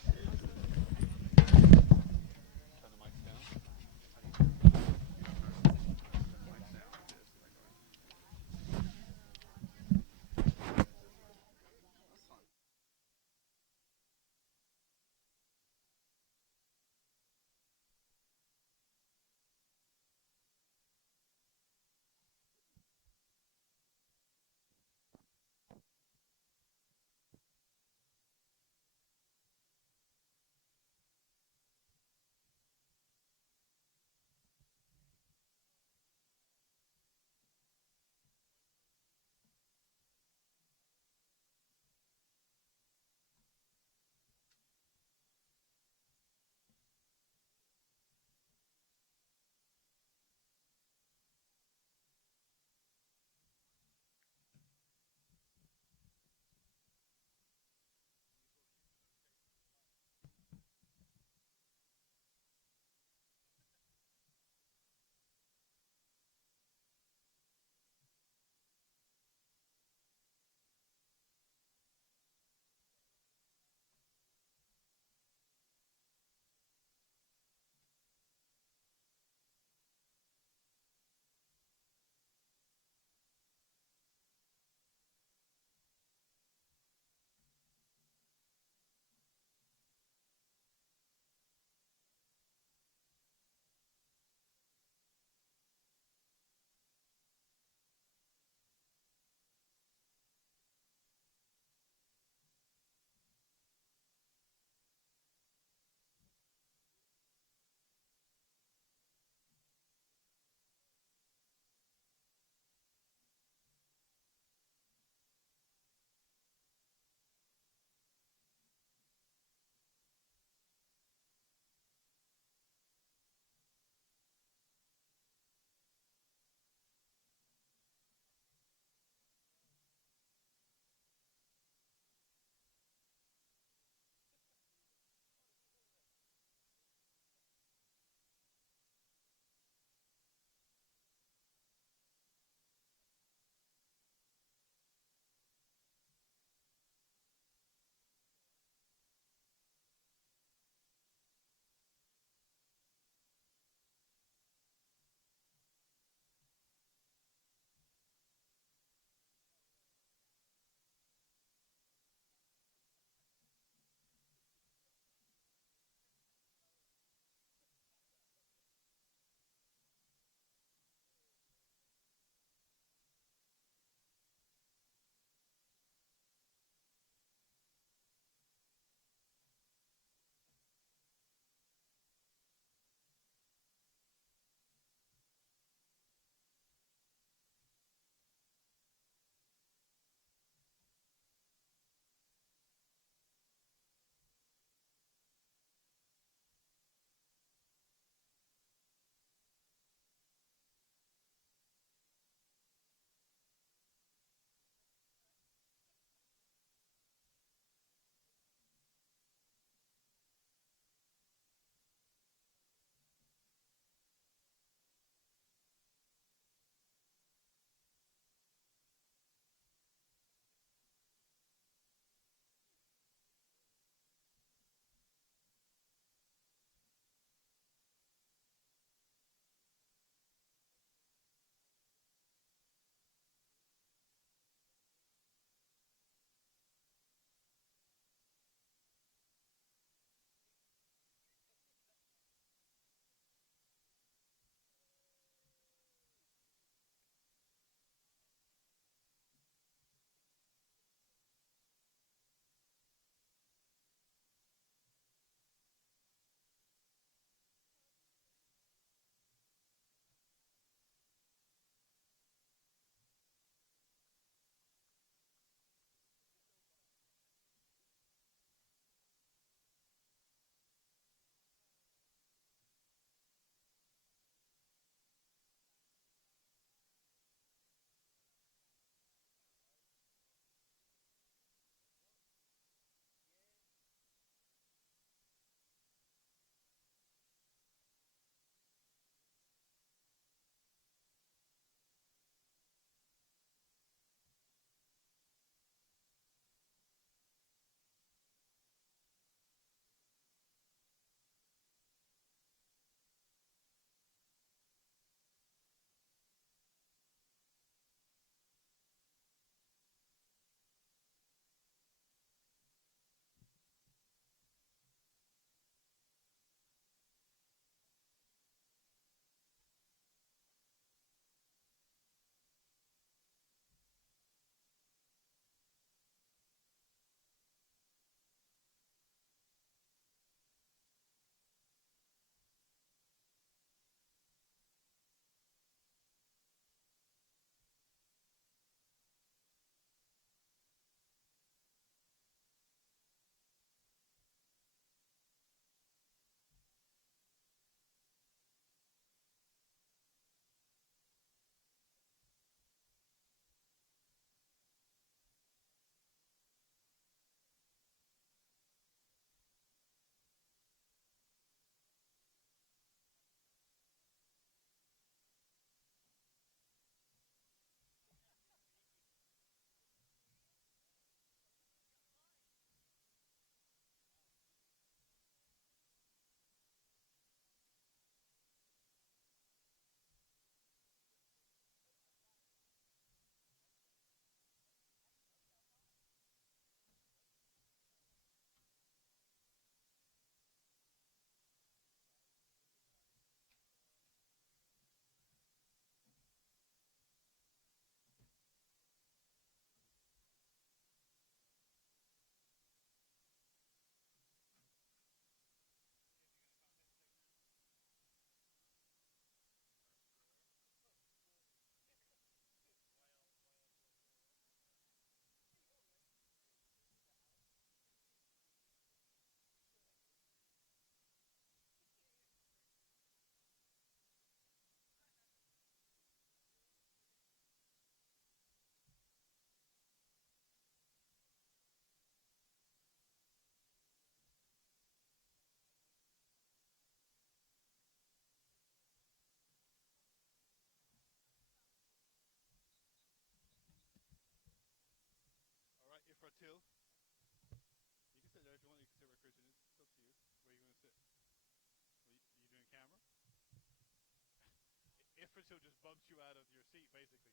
Ifritsil just bumped you out of your seat, basically,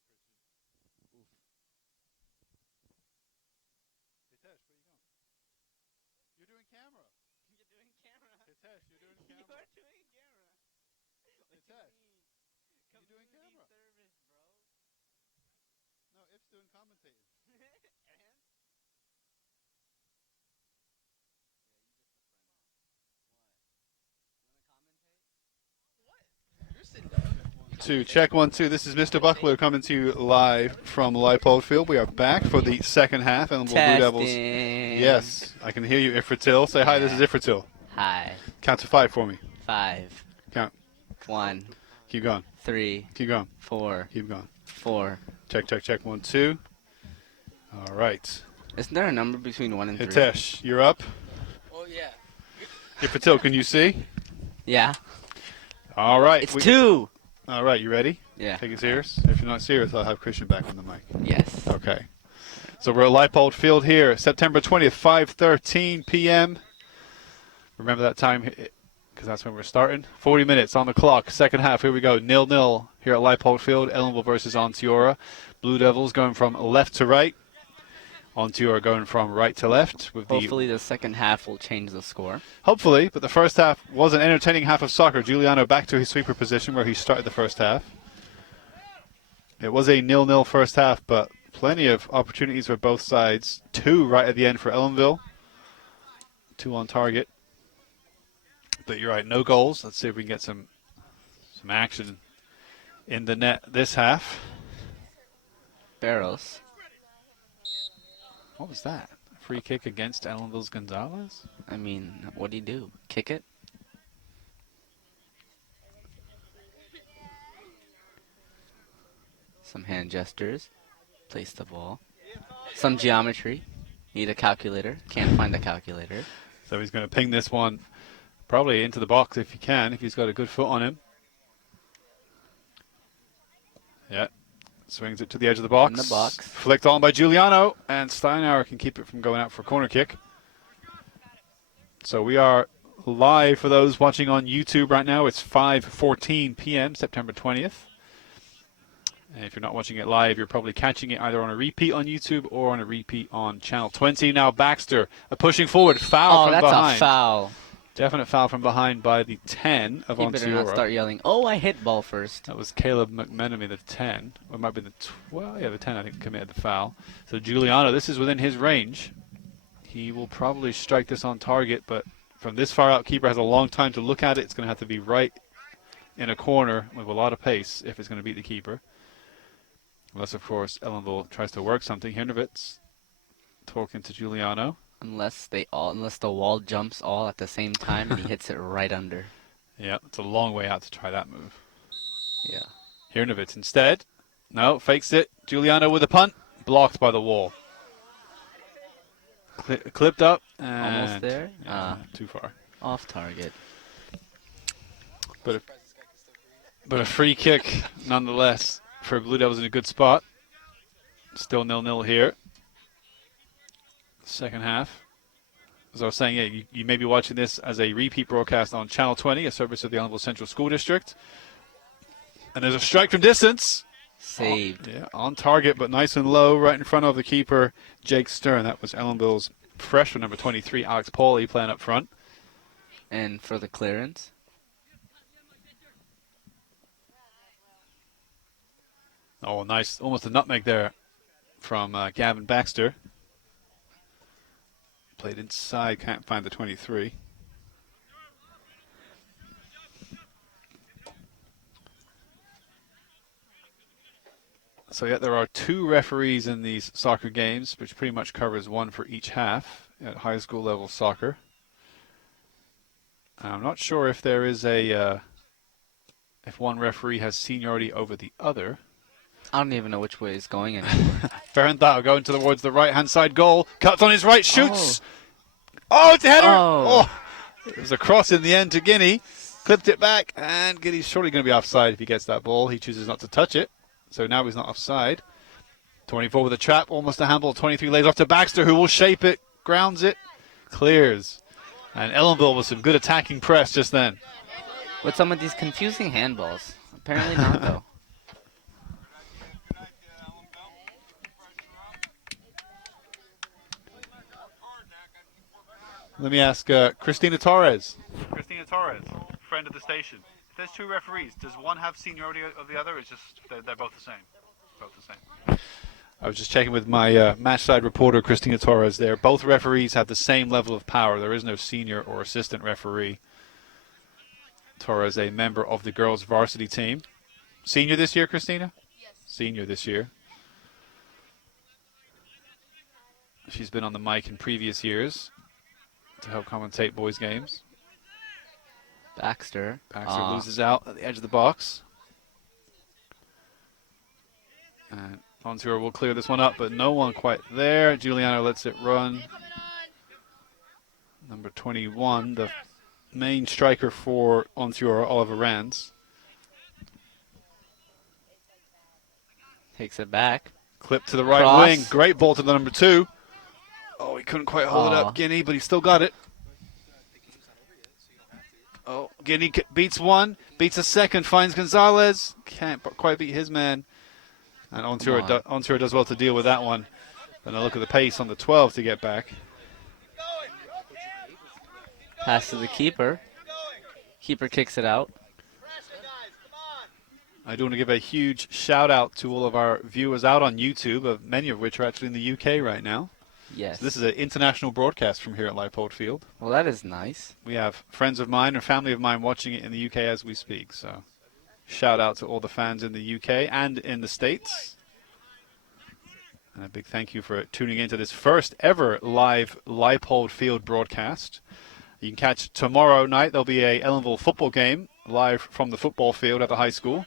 Christian. Hitesh, where you going? You're doing camera. You're doing camera. Hitesh, you're doing You camera. are doing camera. What Hitesh, you you're doing camera. service, bro. No, If's doing commentating. And? Yeah, you just a friend. What? You wanna commentate? What? You're sitting down. 2, check 1, 2. This is Mr. Buckler coming to you live from Leipold Field. We are back for the second half, and Blue Devils. Yes, I can hear you, Ifritsil. Say hi. This is Ifritsil. Hi. Count to 5 for me. 5. Count. 1, Keep going. 3, Keep going. 4, Keep going. 4. Check, check, check. 1, 2. All right. Isn't there a number between 1 and 3? Hitesh, you're up. Oh yeah. Ifritsil, can you see? Yeah. All right. It's 2. All right. You ready? Yeah. Take it serious. If you're not serious, I'll have Christian back on the mic. Yes. Okay. So we're at Leipold Field here, September 20th, 5:13 p.m. Remember that time, because that's when we're starting. 40 minutes on the clock. Second half. Here we go. 0-0 here at Leipold Field. Ellenville versus Onteora. Blue Devils going from left to right. Onteora going from right to left. With Hopefully the second half will change the score. Hopefully, but the first half was an entertaining half of soccer. Giuliano back to his sweeper position where he started the first half. It was a 0-0 first half, but plenty of opportunities for both sides. 2 right at the end for Ellenville. 2 on target. But you're right, no goals. Let's see if we can get some action in the net this half. Barros. What was that? A free kick against Ellenville's Gonzalez? I mean, what'd he do? Kick it? Some hand gestures. Place the ball. Some geometry. Need a calculator. Can't find a calculator. So he's going to ping this one probably into the box if he can, if he's got a good foot on him. Yeah. Swings it to the edge of the box. In the box. Flicked on by Giuliano, and Steinauer can keep it from going out for a corner kick. So we are live for those watching on YouTube right now. It's 5:14 p.m., September 20th. And if you're not watching it live, you're probably catching it either on a repeat on YouTube or on a repeat on Channel 20. Now Baxter pushing forward. Foul from that's behind. a foul. Definite foul from behind by the 10 of He better not Onteora. start yelling, "Oh, I hit ball first." That was Caleb McMenemy, the 10. Or it might be the 12. Yeah, the 10, I think, committed the foul. So Giuliano, this is within his range. He will probably strike this on target, but from this far out, keeper has a long time to look at it. It's going to have to be right in a corner with a lot of pace if it's going to beat the keeper. Unless, of course, Ellenville tries to work something. Hirnovitz talking to Giuliano. Unless the wall jumps all at the same time and he hits it right under. Yeah, it's a long way out to try that move. Yeah. Hirnovitz instead. No, fakes it. Giuliano with a punt. Blocked by the wall. Clipped up. And Almost there. Yeah, too far. Off target. But a free kick nonetheless for Blue Devils in a good spot. Still 0-0 here. Second half. As I was saying, yeah, you may be watching this as a repeat broadcast on Channel 20, a service of the Ellenville Central School District. And there's a strike from distance. Saved. On target, but nice and low, right in front of the keeper, Jake Stern. That was Ellenville's freshman, number 23, Alex Pauly, playing up front. And for the clearance. Oh, nice. Almost a nutmeg there from Gavin Baxter. Played inside, can't find the 23. So, yeah, there are 2 referees in these soccer games, which pretty much covers 1 for each half at high school level soccer. I'm not sure if there is if one referee has seniority over the other. I don't even know which way it's going anymore. Ferrantao going towards the right-hand side goal. Cuts on his right, shoots. Oh, it's a header. Oh. It was a cross in the end to Guinea. Clipped it back, and Guinea's surely going to be offside if he gets that ball. He chooses not to touch it, so now he's not offside. 24 with a trap, almost a handball. 23 lays off to Baxter, who will shape it, grounds it, clears. And Ellenville with some good attacking press just then. With some of these confusing handballs. Apparently not, though. Let me ask Christina Torres. Christina Torres, friend of the station. If there's two referees, does one have seniority of the other? Or it's just they're both the same. Both the same. I was just checking with my match side reporter, Christina Torres. There, both referees have the same level of power. There is no senior or assistant referee. Torres, a member of the girls' varsity team. Senior this year, Christina? Yes. Senior this year. She's been on the mic in previous years to help commentate boys' games. Baxter. Baxter loses out at the edge of the box. And Onteora will clear this one up, but no one quite there. Giuliano lets it run. Number 21, the main striker for Onteora, Oliver Rands. Takes it back. Clip to the right Cross. wing. Great ball to the number 2. Oh, he couldn't quite hold it up, Guinea, but he still got it. Oh, Guinea beats one, beats a second, finds Gonzalez. Can't quite beat his man. And Onteora does well to deal with that one. Then a look at the pace on the 12 to get back. Pass to the keeper. Keeper kicks it out. I do want to give a huge shout out to all of our viewers out on YouTube, many of which are actually in the UK right now. Yes. So this is an international broadcast from here at Leipold Field. Well, that is nice. We have friends of mine or family of mine watching it in the UK as we speak. So shout out to all the fans in the UK and in the States. And a big thank you for tuning into this first ever live Leipold Field broadcast. You can catch tomorrow night. There'll be a Ellenville football game live from the football field at the high school.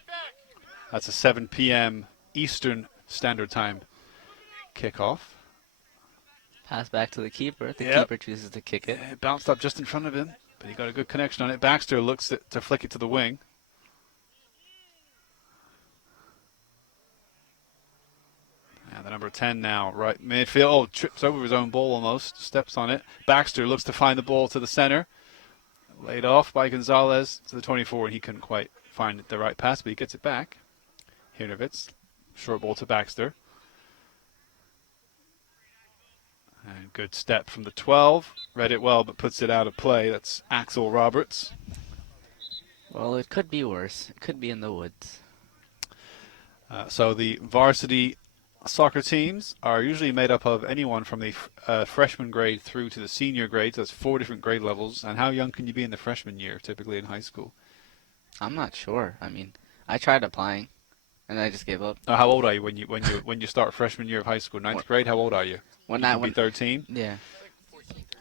That's a 7 p.m. Eastern Standard Time kickoff. Pass back to the keeper. The Yep. keeper chooses to kick it. It bounced up just in front of him, but he got a good connection on it. Baxter looks to flick it to the wing. And the number 10 now, right midfield. Oh, trips over his own ball almost. Steps on it. Baxter looks to find the ball to the center. Laid off by Gonzalez to the 24, and he couldn't quite find the right pass, but he gets it back. Hirnovitz, short ball to Baxter. And good step from the 12. Read it well, but puts it out of play. That's Axel Roberts. Well, it could be worse. It could be in the woods. So the varsity soccer teams are usually made up of anyone from the freshman grade through to the senior grade. So that's 4 different grade levels. And how young can you be in the freshman year, typically in high school? I'm not sure. I mean, I tried applying, and I just gave up. How old are you when you start freshman year of high school? Ninth grade. How old are you? When You I can be went, 13. yeah,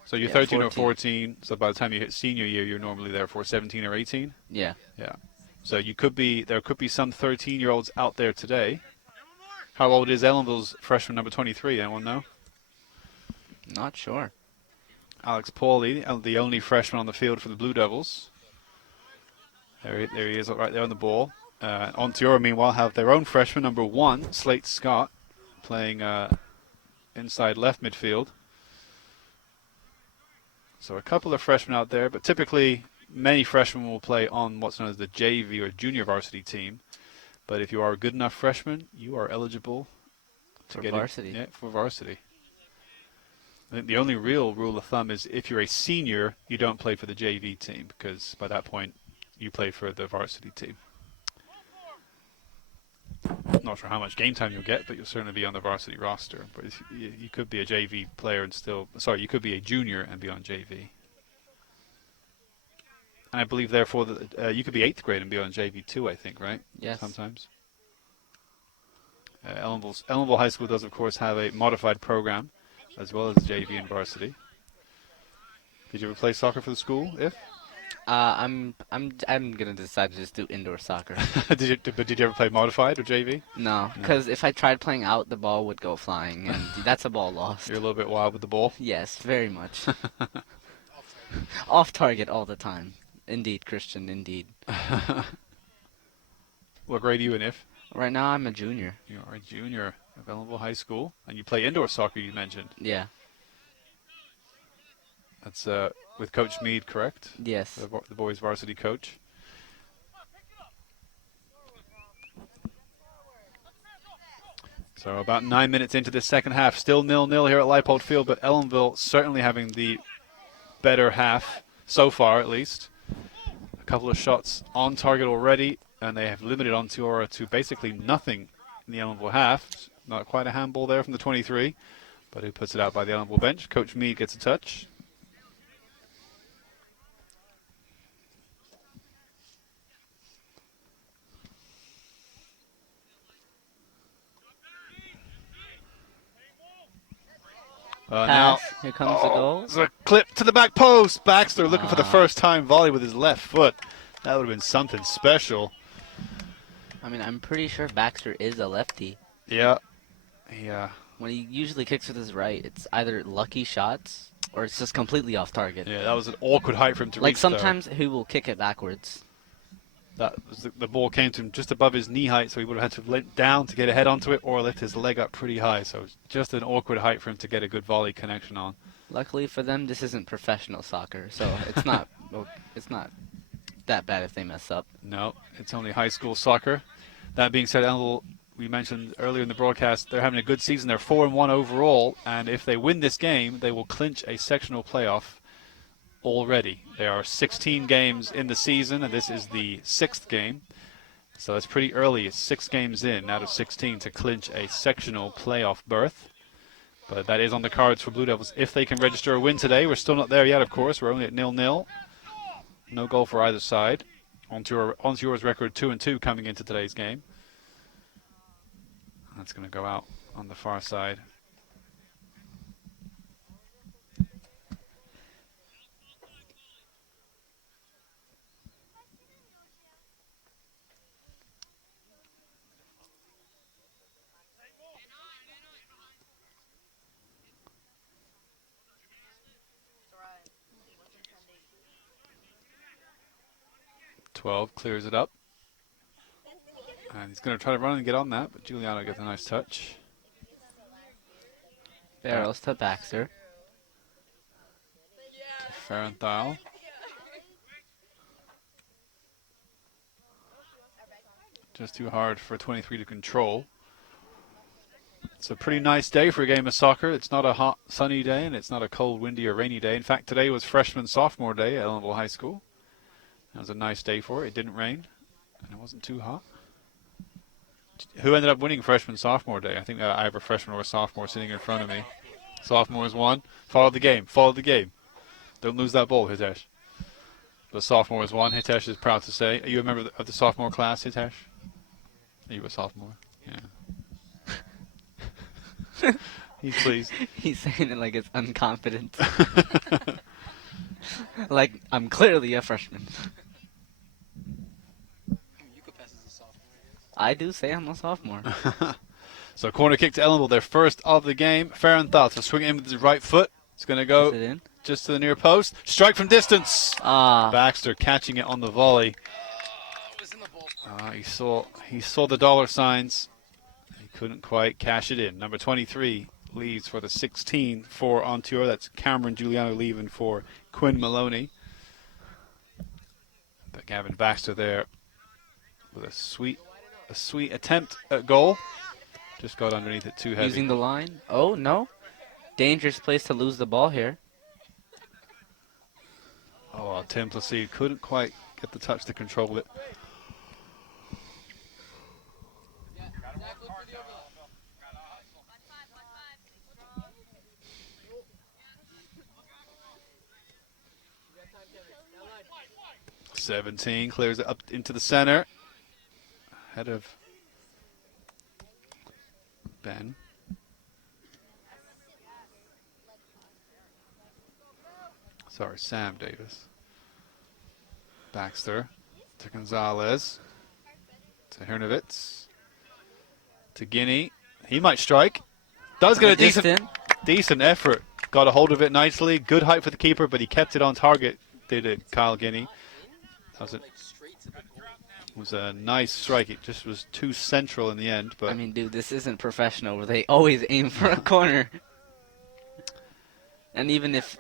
So you're Yeah, 13 or 14. 14. So by the time you hit senior year, you're normally there for 17 or 18. yeah. Yeah. So there could be some 13-year-olds out there today. How old is Ellenville's freshman number 23? Anyone know? Not sure. Alex Pauly, the only freshman on the field for the Blue Devils. There he is, right there on the ball. Onteora, meanwhile, have their own freshman, number 1, Slate Scott, playing inside left midfield. So a couple of freshmen out there, but typically many freshmen will play on what's known as the JV or junior varsity team. But if you are a good enough freshman, you are eligible For varsity. for varsity. I think the only real rule of thumb is if you're a senior, you don't play for the JV team, because by that point you play for the varsity team. Not sure how much game time you'll get, but you'll certainly be on the varsity roster. But you could be a JV player and you could be a junior and be on JV. And I believe, therefore, that you could be 8th grade and be on JV too, I think, right? Yes. Sometimes. Ellenville High School does, of course, have a modified program, as well as JV and varsity. Did you ever play soccer for the school, If? I'm gonna decide to just do indoor soccer. But did you ever play modified or JV? No, because if I tried playing out, the ball would go flying, and that's a ball lost. You're a little bit wild with the ball. Yes, very much. Off target all the time. Indeed, Christian, indeed. What grade are you in, If? Right now, I'm a junior. You are a junior of Ellenville High School, and you play indoor soccer, you mentioned. Yeah. That's with Coach Mead, correct? Yes. The boys' varsity coach. So about 9 minutes into the second half, still 0-0 here at Leipold Field, but Ellenville certainly having the better half so far, at least. A couple of shots on target already, and they have limited Onteora to basically nothing in the Ellenville half. Not quite a handball there from the 23, but who puts it out by the Ellenville bench. Coach Meade gets a touch. Now, Pass. Here comes the goal. there's a clip to the back post. Baxter looking for the first time volley with his left foot. That would have been something special. I mean, I'm pretty sure Baxter is a lefty. Yeah. When he usually kicks with his right, it's either lucky shots or it's just completely off target. Yeah, that was an awkward height for him to Like reach. sometimes he will kick it backwards. That was the ball came to him just above his knee height, so he would have had to let down to get a head onto it or lift his leg up pretty high. So it's just an awkward height for him to get a good volley connection on. Luckily for them, this isn't professional soccer, so it's not that bad if they mess up. No, it's only high school soccer. That being said, Ellenville, we mentioned earlier in the broadcast, they're having a good season. They're 4-1 overall, and if they win this game, they will clinch a sectional playoff already. There are 16 games in the season, and this is the 6th game. So that's pretty early. It's 6 games in out of 16 to clinch a sectional playoff berth. But that is on the cards for Blue Devils if they can register a win today. We're still not there yet, of course. We're only at 0-0. No goal for either side. Onteora's record 2-2 coming into today's game. That's going to go out on the far side. Clears it up. And he's going to try to run and get on that, but Giuliano gets a nice touch. Barrels to Baxter. To Farenthal. Just too hard for 23 to control. It's a pretty nice day for a game of soccer. It's not a hot, sunny day, and it's not a cold, windy, or rainy day. In fact, today was freshman-sophomore day at Ellenville High School. That was a nice day for it. It didn't rain, and it wasn't too hot. Who ended up winning freshman-sophomore day? I think I have a freshman or a sophomore sitting in front of me. Sophomores won. Follow the game. Follow the game. Don't lose that ball, Hitesh. The sophomores won. Hitesh is proud to say. Are you a member of the sophomore class, Hitesh? Are you a sophomore? Yeah. He's pleased. He's saying it like it's unconfident. Like, I'm clearly a freshman. I do say I'm a sophomore. So corner kick to Ellenville, their first of the game. Farenthal to swing in with his right foot. It's going to go just to the near post. Strike from distance. Baxter catching it on the volley. He saw the dollar signs. He couldn't quite cash it in. Number 23 leaves for the 16 for Onteora. That's Cameron Giuliano leaving for Quinn Maloney. But Gavin Baxter there with a sweet attempt at goal. Just got underneath it too heavy. Using the line. Oh, no. Dangerous place to lose the ball here. Oh, Tim Placide couldn't quite get the touch to control it. (17) clears it up into the center. Ahead of Ben. Sorry, Sam Davis. Baxter to Gonzalez. To Hernovitz. To Guinea. He might strike. Does get a decent effort. Got a hold of it nicely. Good height for the keeper, but he kept it on target. Did it, Kyle Guinea. That was a nice strike. It just was too central in the end. But I mean, dude, this isn't professional where they always aim for a corner. And even if...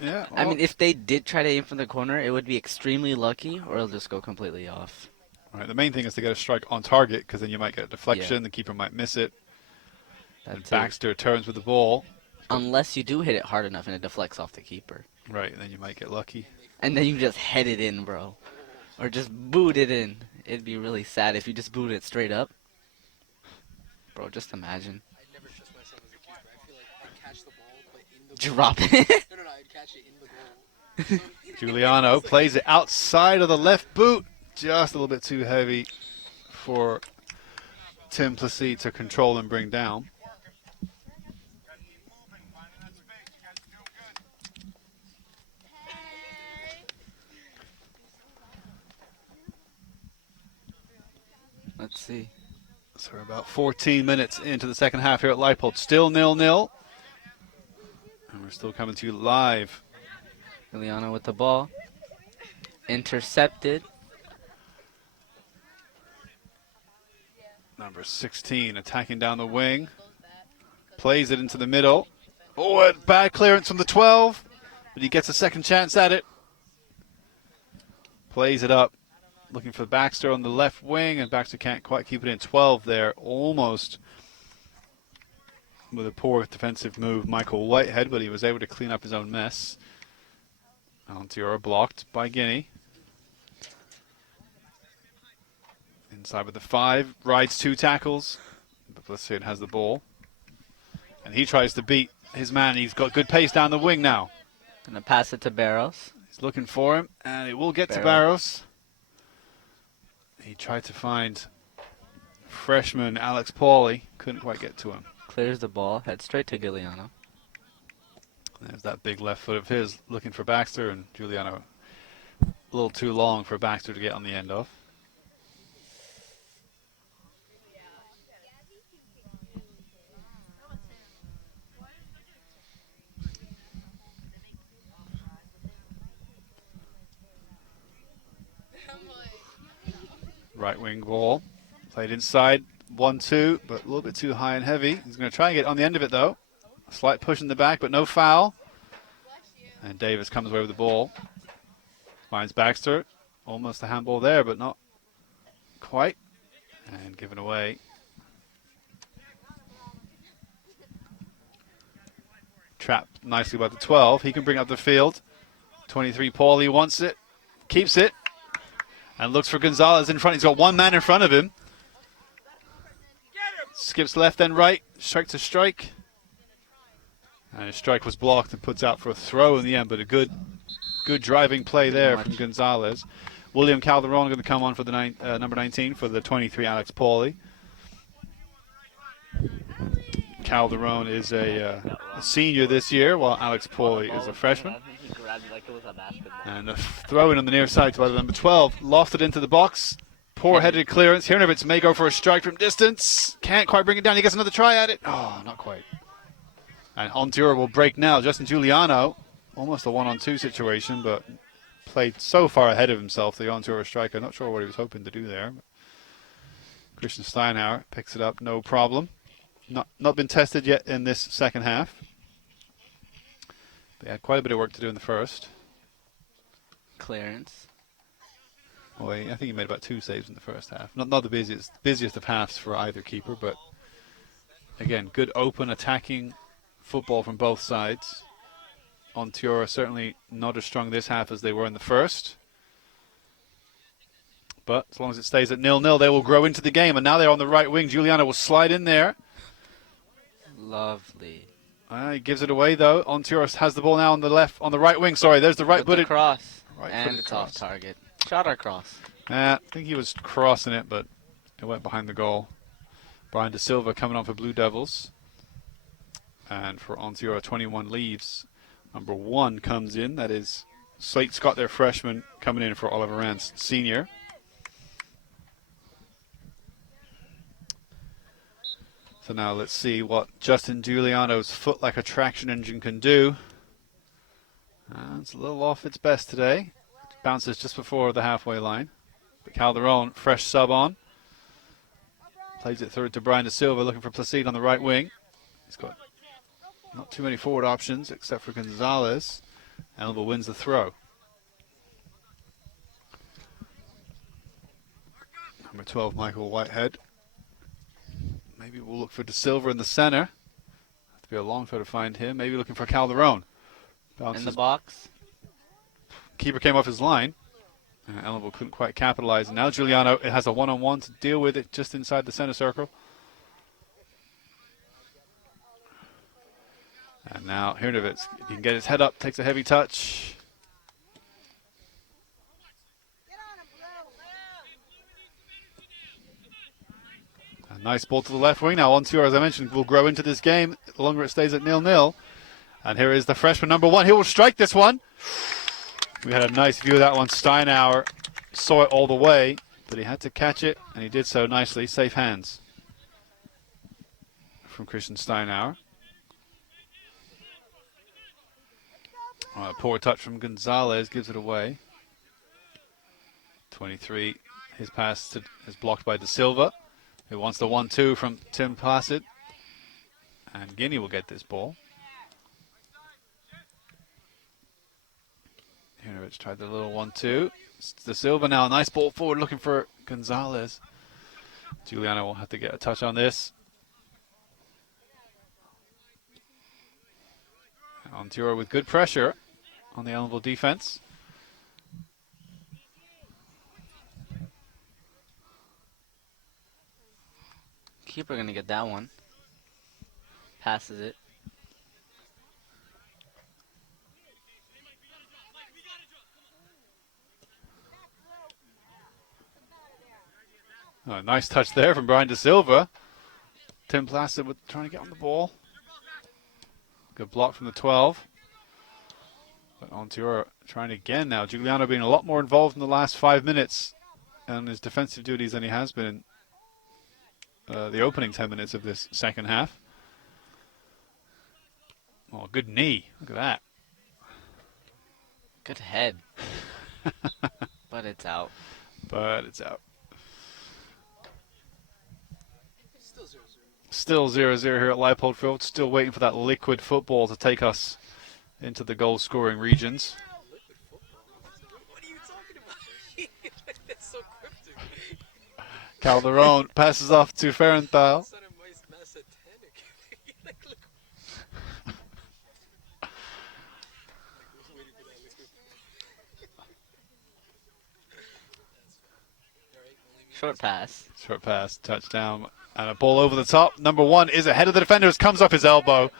Yeah, I mean, if they did try to aim for the corner, it would be extremely lucky, or it'll just go completely off. All right, the main thing is to get a strike on target, because then you might get a deflection. The keeper might miss it. And Baxter turns with the ball. Unless you do hit it hard enough and it deflects off the keeper. Right, and then you might get lucky. And then you just head it in, bro. Or just boot it in. It'd be really sad if you just boot it straight up. Bro, just imagine. I'd never trust myself as a keeper. I feel like I'd catch the ball, but in the Drop it. No, I'd catch it in the goal. Giuliano plays it outside of the left boot. Just a little bit too heavy for Tim Plessis to control and bring down. Let's see. So we're about 14 minutes into the second half here at Leipold. Still 0-0. And we're still coming to you live. Giuliano with the ball. Intercepted. Number 16 attacking down the wing. Plays it into the middle. Oh, a bad clearance from the 12. But he gets a second chance at it. Plays it up. Looking for Baxter on the left wing, and Baxter can't quite keep it in. 12 there, almost with a poor defensive move, Michael Whitehead, but he was able to clean up his own mess. Onteora blocked by Guinea. Inside with the 5, rides 2 tackles, but Blessitt has the ball. And he tries to beat his man. He's got good pace down the wing now. Gonna pass it to Barros. He's looking for him, and it will get to Barros. Barros. He tried to find freshman Alex Pauly. Couldn't quite get to him. Clears the ball. Heads straight to Giuliano. There's that big left foot of his looking for Baxter, and Giuliano a little too long for Baxter to get on the end of. Right wing ball. Played inside. 1-2, but a little bit too high and heavy. He's going to try and get on the end of it, though. A slight push in the back, but no foul. And Davis comes away with the ball. Finds Baxter. Almost a handball there, but not quite. And given away. Trapped nicely by the 12. He can bring up the field. 23, Pauly wants it. Keeps it. And looks for Gonzalez in front. He's got one man in front of him. Skips left then right. Strike to strike. And his strike was blocked and puts out for a throw in the end, but a good driving play there from Gonzalez. William Calderon going to come on for the number 19 for the 23, Alex Pauly. Calderon is a senior this year, while Alex Pauly is a freshman. And a throw in on the near side to number 12. Lofted into the box. Poor headed clearance. Hirnovitz may go for a strike from distance. Can't quite bring it down. He gets another try at it. Oh, not quite. And Onteora will break now. Justin Giuliano, almost a 1-on-2 situation, but played so far ahead of himself, the Onteora striker. Not sure what he was hoping to do there. Christian Steinhauer picks it up, no problem. Not been tested yet in this second half. They had quite a bit of work to do in the first. Clearance. Well, I think he made about 2 saves in the first half. Not the busiest of halves for either keeper, but again, good open attacking football from both sides. Onteora certainly not as strong this half as they were in the first. But as long as it stays at 0-0, they will grow into the game. And now they're on the right wing. Giuliano will slide in there. Lovely. He gives it away though. Onteora has the ball now on the right wing. Sorry, there's the right-footed cross. Right And it's off target. Shot or cross? I think he was crossing it, but it went behind the goal. Brian De Silva coming on for Blue Devils. And for Onteora, 21 leaves. Number 1 comes in. That is Slate Scott, their freshman, coming in for Oliver Rance, senior. So now let's see what Justin Giuliano's foot like a traction engine can do. It's a little off its best today. Bounces just before the halfway line. But Calderon, fresh sub on. Plays it through to Brian De Silva, looking for Placide on the right wing. He's got not too many forward options except for Gonzalez. Ellenville wins the throw. Number 12, Michael Whitehead. Maybe we'll look for De Silva in the center. Have to be a long throw to find him. Maybe looking for Calderon. In Bounces. the box. Keeper came off his line. Ellenville couldn't quite capitalize. Now Giuliano has a one-on-one to deal with it just inside the center circle. And now Hrnovec, he can get his head up, takes a heavy touch. A nice ball to the left wing. Now Onteora, as I mentioned, will grow into this game the longer it stays at 0-0. And here is the freshman number 1. He will strike this one. We had a nice view of that one. Steinauer saw it all the way, but he had to catch it, and he did so nicely. Safe hands from Christian Steinauer. Poor touch from Gonzalez, gives it away. 23, his pass is blocked by De Silva, who wants the 1-2 from Tim Placid. And Guinea will get this ball. Hrnovec tried the little 1-2. De Silva now, nice ball forward looking for Gonzalez. Giuliano will have to get a touch on this. Onteora with good pressure on the Ellenville defense. Keeper gonna get that one. Passes it. Oh, nice touch there from Brian De Silva. Tim Placid trying to get on the ball. Good block from the 12. But Onteora trying again now. Giuliano being a lot more involved in the last 5 minutes on his defensive duties than he has been in the opening 10 minutes of this second half. Oh, good knee. Look at that. Good head. But it's out. But it's out. Still 0-0. Still 0-0 here at Leipold Field. Still waiting for that liquid football to take us into the goal-scoring regions. What are you talking about? That's so cryptic. Calderon passes off to Ferenthal. Short pass. Short pass, touchdown, and a ball over the top. Number 1 is ahead of the defenders, comes off his elbow.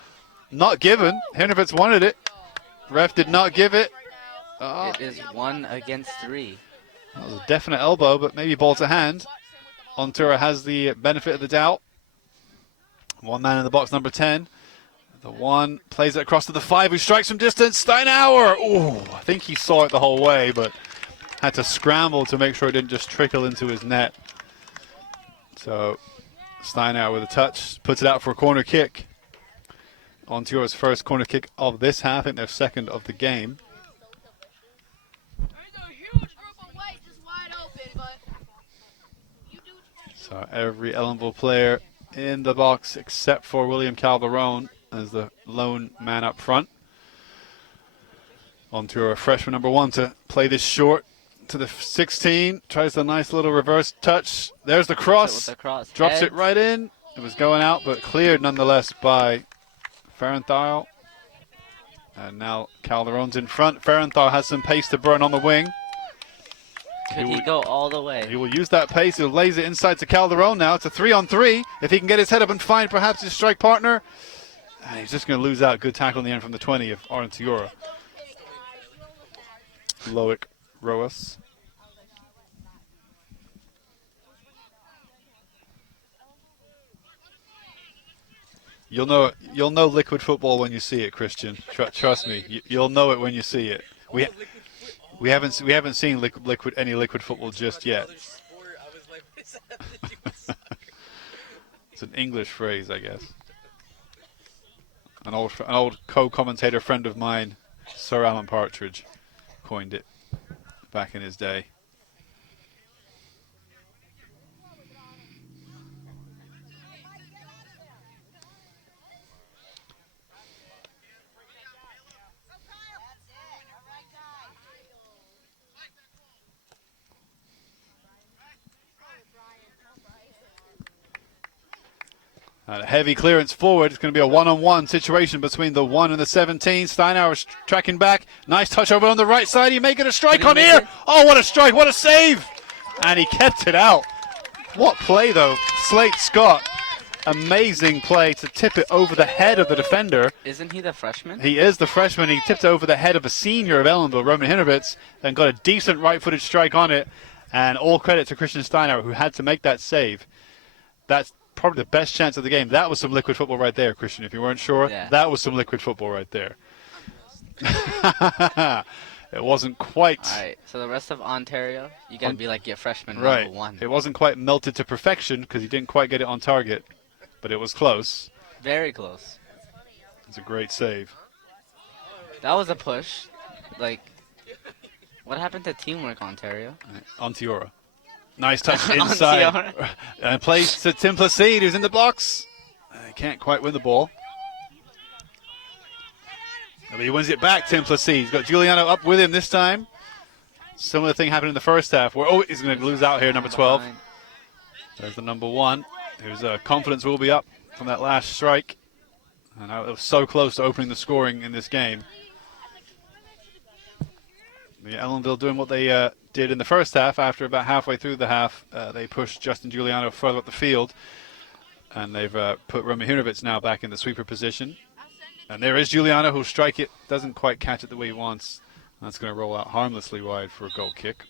Not given. Hrnovec wanted it. Ref did not give it. It is 1 against 3. That was a definite elbow, but maybe ball to hand. Onteora has the benefit of the doubt. One man in the box, number 10. The 1 plays it across to the 5, who strikes from distance. Steinauer! Ooh, I think he saw it the whole way, but had to scramble to make sure it didn't just trickle into his net. So Steinauer with a touch, puts it out for a corner kick. Onteora's first corner kick of this half, I think their second of the game. So every Ellenville player in the box except for William Calderon as the lone man up front. Onteora, freshman number 1, to play this short to the 16. Tries the nice little reverse touch. There's the cross. Drops Heads. it right in. It was going out, but cleared nonetheless by Ferenthal. And now Calderon's in front. Ferenthal has some pace to burn on the wing. Could he go all the way? He will use that pace. He'll lays it inside to Calderon now. It's a 3-on-3. If he can get his head up and find perhaps his strike partner. And he's just going to lose out. Good tackle in the end from the 20 of Onteora. Loic Roas. You'll know liquid football when you see it, Christian. Trust me, you'll know it when you see it. We haven't seen any liquid football just yet. It's an English phrase, I guess. An old co-commentator friend of mine, Sir Alan Partridge, coined it back in his day. And a heavy clearance forward. It's going to be a one-on-one situation between the 1 and the 17. Steinauer tracking back. Nice touch over on the right side. He may get a strike on here. Oh, what a strike. What a save. And he kept it out. What play, though. Slate Scott. Amazing play to tip it over the head of the defender. Isn't he the freshman? He is the freshman. He tipped it over the head of a senior of Ellenville, Roman Hinovitz, and got a decent right-footed strike on it. And all credit to Christian Steinauer, who had to make that save. That's probably the best chance of the game. That was some liquid football right there, Christian. If you weren't sure, that was some liquid football right there. It wasn't quite. All right, so the rest of Ontario, you got to be like your freshman right. number 1. It wasn't quite melted to perfection because he didn't quite get it on target, but it was close. Very close. It's a great save. That was a push. Like, what happened to teamwork, Ontario? Onteora. Nice touch inside. And plays to Tim Placide, who's in the box. He can't quite win the ball. But he wins it back, Tim Placide. He's got Giuliano up with him this time. Similar thing happened in the first half. Where, he's going to lose out here, number 12. There's the number 1. Whose confidence will be up from that last strike. And it was so close to opening the scoring in this game. The Ellenville doing what they did in the first half. After about halfway through the half, they pushed Justin Giuliano further up the field. And they've put Roman Hinovitz now back in the sweeper position. And there is Giuliano, who'll strike it. Doesn't quite catch it the way he wants. That's going to roll out harmlessly wide for a goal kick.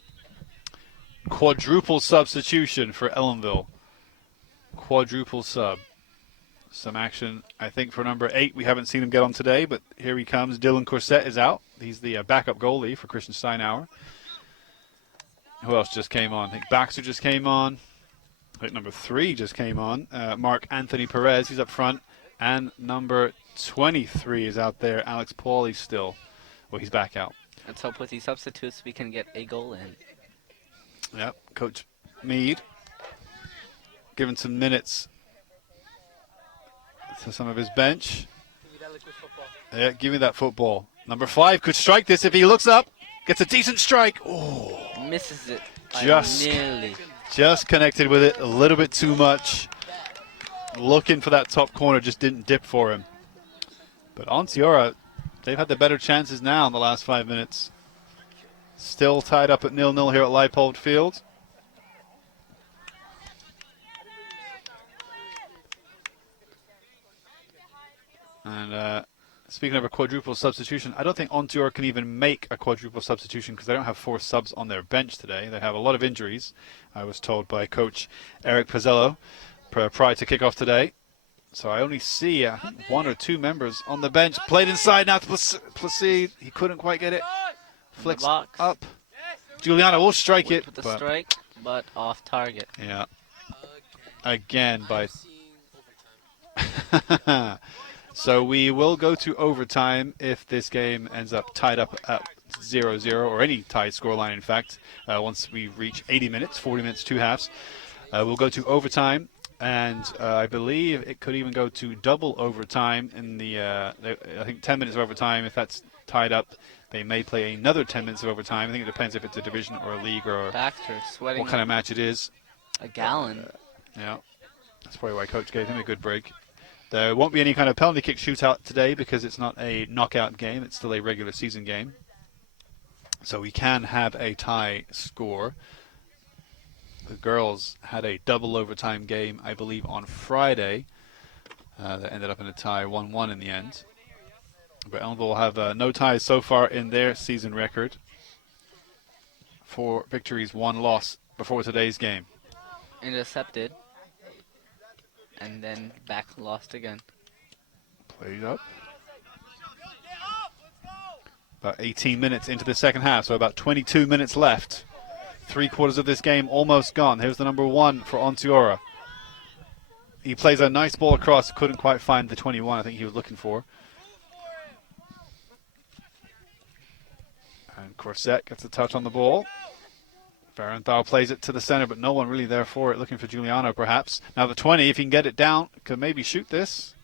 Quadruple substitution for Ellenville. Quadruple sub. Some action, I think, for number 8. We haven't seen him get on today, but here he comes. Dylan Corsett is out. He's the backup goalie for Christian Steinauer. Who else just came on? I think Baxter just came on. I think number 3 just came on. Mark Anthony Perez, he's up front. And number 23 is out there. Alex Pauly still. Well, he's back out. Let's hope with these substitutes we can get a goal in. Yep, Coach Meade giving some minutes to some of his bench. Give me that liquid football. Yeah, give me that football. Number 5 could strike this if he looks up. Gets a decent strike. Oh, Misses it by Just- nearly. just connected with it a little bit too much. Looking for that top corner, just didn't dip for him. But Onteora, they've had the better chances now in the last 5 minutes. Still tied up at 0-0 here at Leipold Field. And speaking of a quadruple substitution, I don't think Onteora can even make a quadruple substitution because they don't have 4 subs on their bench today. They have a lot of injuries, I was told by Coach Eric Pizzello prior to kickoff today. So I only see 1 or 2 members on the bench. Played inside now to Placide. He couldn't quite get it. Flicks box. up. Giuliano will strike it. With the but strike, but off target. yeah. Again by... So we will go to overtime if this game ends up tied up at 0-0, or any tied scoreline, in fact. Once we reach 80 minutes, 40 minutes, 2 halves. We'll go to overtime, and I believe it could even go to double overtime in the, I think 10 minutes of overtime. If that's tied up, they may play another 10 minutes of overtime. I think it depends if it's a division or a league or Baxter sweating what kind of match it is. a gallon. Yeah, that's probably why Coach gave him a good break. There won't be any kind of penalty kick shootout today because it's not a knockout game. It's still a regular season game. So we can have a tie score. The girls had a double overtime game, I believe, on Friday. That ended up in a tie, 1-1 in the end. But Ellenville will have no ties so far in their season record. 4 victories, 1 loss before today's game. Intercepted. And then back lost again. Played up. About 18 minutes into the second half, so about 22 minutes left. 3/4 of this game almost gone. Here's the number 1 for Onteora. He plays a nice ball across, couldn't quite find the 21 I think he was looking for. And Corsett gets a touch on the ball. Barenthal plays it to the center, but no one really there for it, looking for Giuliano perhaps. Now the 20, if he can get it down, could maybe shoot this.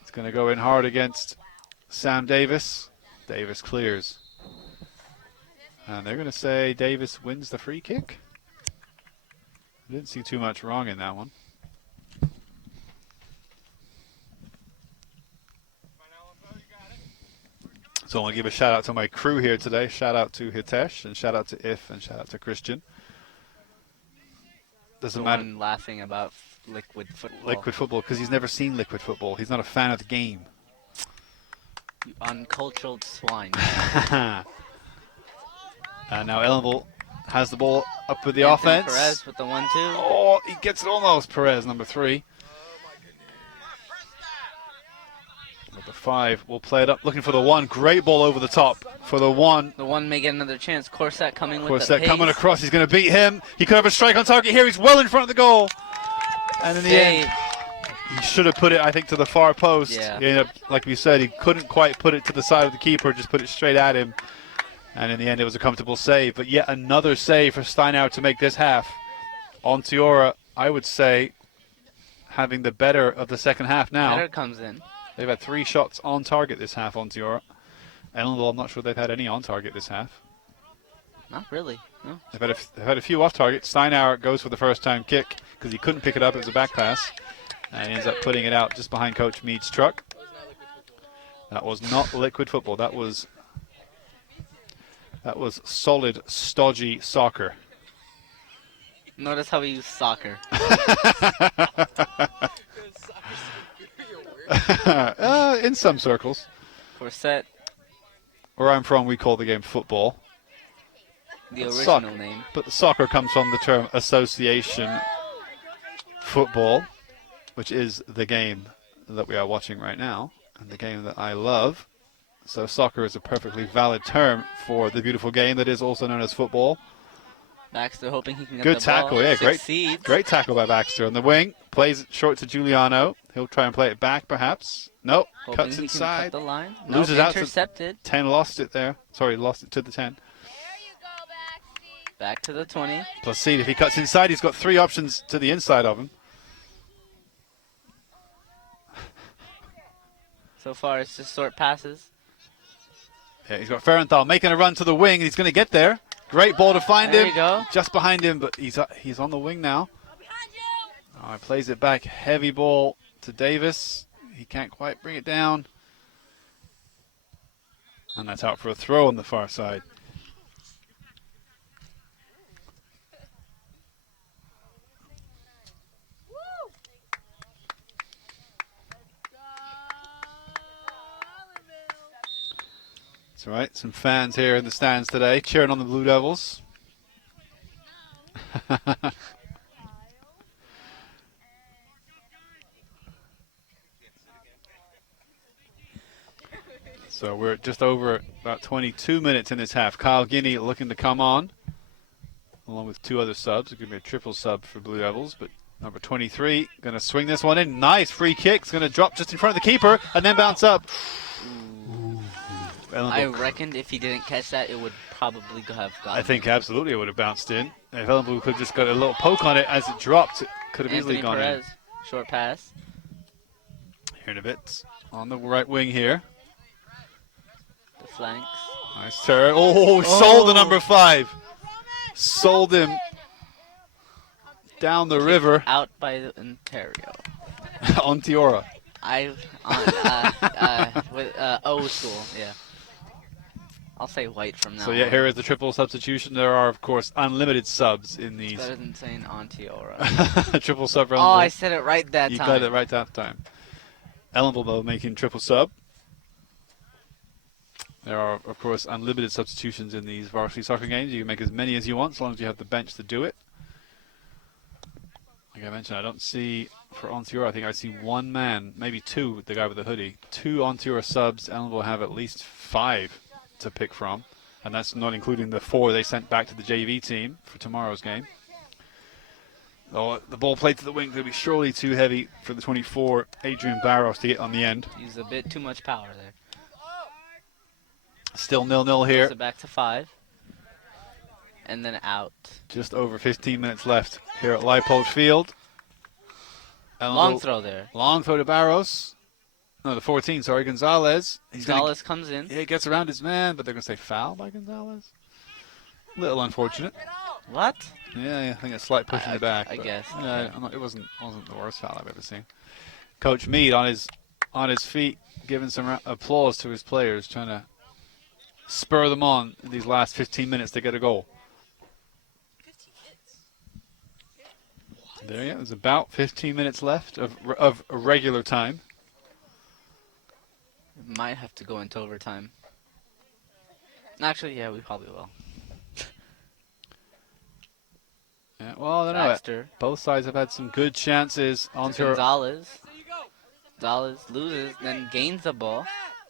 It's going to go in hard against Sam Davis. Davis clears. And they're going to say Davis wins the free kick. I didn't see too much wrong in that one. So I want to give a shout out to my crew here today. Shout out to Hitesh, and shout out to If, and shout out to Christian. Doesn't The matter. one laughing about liquid football. Liquid football, because he's never seen liquid football. He's not a fan of the game. You uncultured swine. And now Ellenville has the ball up with the Anthony offense. Perez with the 1-2. Oh, he gets it almost. Perez, number 3. Number 5 will play it up, looking for the 1. Great ball over the top for the 1. The 1 may get another chance. Corset coming with the Corset pace. coming across. He's going to beat him. He could have a strike on target here. He's well in front of the goal. And in the end, he should have put it, I think, to the far post. Yeah. He ended up, like we said, he couldn't quite put it to the side of the keeper, just put it straight at him. And in the end, it was a comfortable save. But yet another save for Steinauer to make this half. Onteora, I would say, having the better of the second half now. Better comes in. They've had 3 shots on target this half, Onteora. Ellenville, I'm not sure they've had any on target this half. Not really. No. They've had a few off target. Steinauer goes for the first time kick because he couldn't pick it up. It was a back pass. And he ends up putting it out just behind Coach Mead's truck. That was not liquid football. That was solid, stodgy soccer. Notice how we use soccer. In some circles. Corset, Where I'm from, we call the game football. the It's original soccer. name. But the soccer comes from the term association football, which is the game that we are watching right now, and the game that I love. So soccer is a perfectly valid term for the beautiful game that is also known as football. Baxter hoping he can get Good the tackle, ball. yeah, Succeeds. great tackle by Baxter on the wing. Plays it short to Giuliano. He'll try and play it back, perhaps. Nope, Hoping cuts he inside. Can cut the line. Loses Nope, out to- intercepted. 10 lost it there. Sorry, lost it to the 10. Back to the 20. Placide, if he cuts inside, he's got 3 options to the inside of him. So far, it's just short passes. Yeah, he's got Ferenthal making a run to the wing. He's going to get there. Great ball to find There him. you go. Just behind him, but he's on the wing now. Oh, he plays it back. Heavy ball to Davis. He can't quite bring it down. And that's out for a throw on the far side. That's all right. Some fans here in the stands today cheering on the Blue Devils. So we're just over about 22 minutes in this half. Kyle Guinea looking to come on, along with 2 other subs. It's going to be a triple sub for Blue Devils, but number 23 going to swing this one in. Nice free kick. It's going to drop just in front of the keeper and then bounce up. I reckoned if he didn't catch that, it would probably have gotten. I think absolutely it would have bounced in. If Ellenville could have just got a little poke on it as it dropped, it could have easily Anthony gone Perez, short pass. in. Here in a bit. On the right wing here. The flanks. Nice turn. Oh, sold the number 5. Sold him down the river. Out by the Ontario. Onteora. With O school, yeah. I'll say white from now So yeah, on. here is the triple substitution. There are, of course, unlimited subs in It's these. better than saying Onteora. Triple sub Oh, round. I said it right that You time. got it right that time. Ellenville, though, making triple sub. There are, of course, unlimited substitutions in these varsity soccer games. You can make as many as you want, as long as you have the bench to do it. Like I mentioned, I don't see, for Onteora, I think I see 1 man, maybe 2, the guy with the hoodie. 2 Onteora subs. Ellenville have at least 5 to pick from. And that's not including the 4 they sent back to the JV team for tomorrow's game. Oh, the ball played to the wing could be surely too heavy for the 24, Adrian Barros, to get on the end. Use a bit too much power there. Still 0-0 here. Goes it back to 5. And then out. Just over 15 minutes left here at Leipold Field. Long throw there. Long throw to Barros. No, the 14, sorry, Gonzalez. Gonzalez comes in. Yeah, gets around his man, but they're going to say foul by Gonzalez. A little unfortunate. What? Yeah, I think a slight push in the back. I but, guess. Yeah, it wasn't the worst foul I've ever seen. Coach Mead on his feet, giving some applause to his players, trying to spur them on in these last 15 minutes to get a goal. There you go. There's about 15 minutes left of regular time. Might have to go into overtime. Actually, yeah, we probably will. Yeah, well, I don't know. Baxter. Both sides have had some good chances. Onteora, Gonzalez. Gonzalez loses, then gains the ball.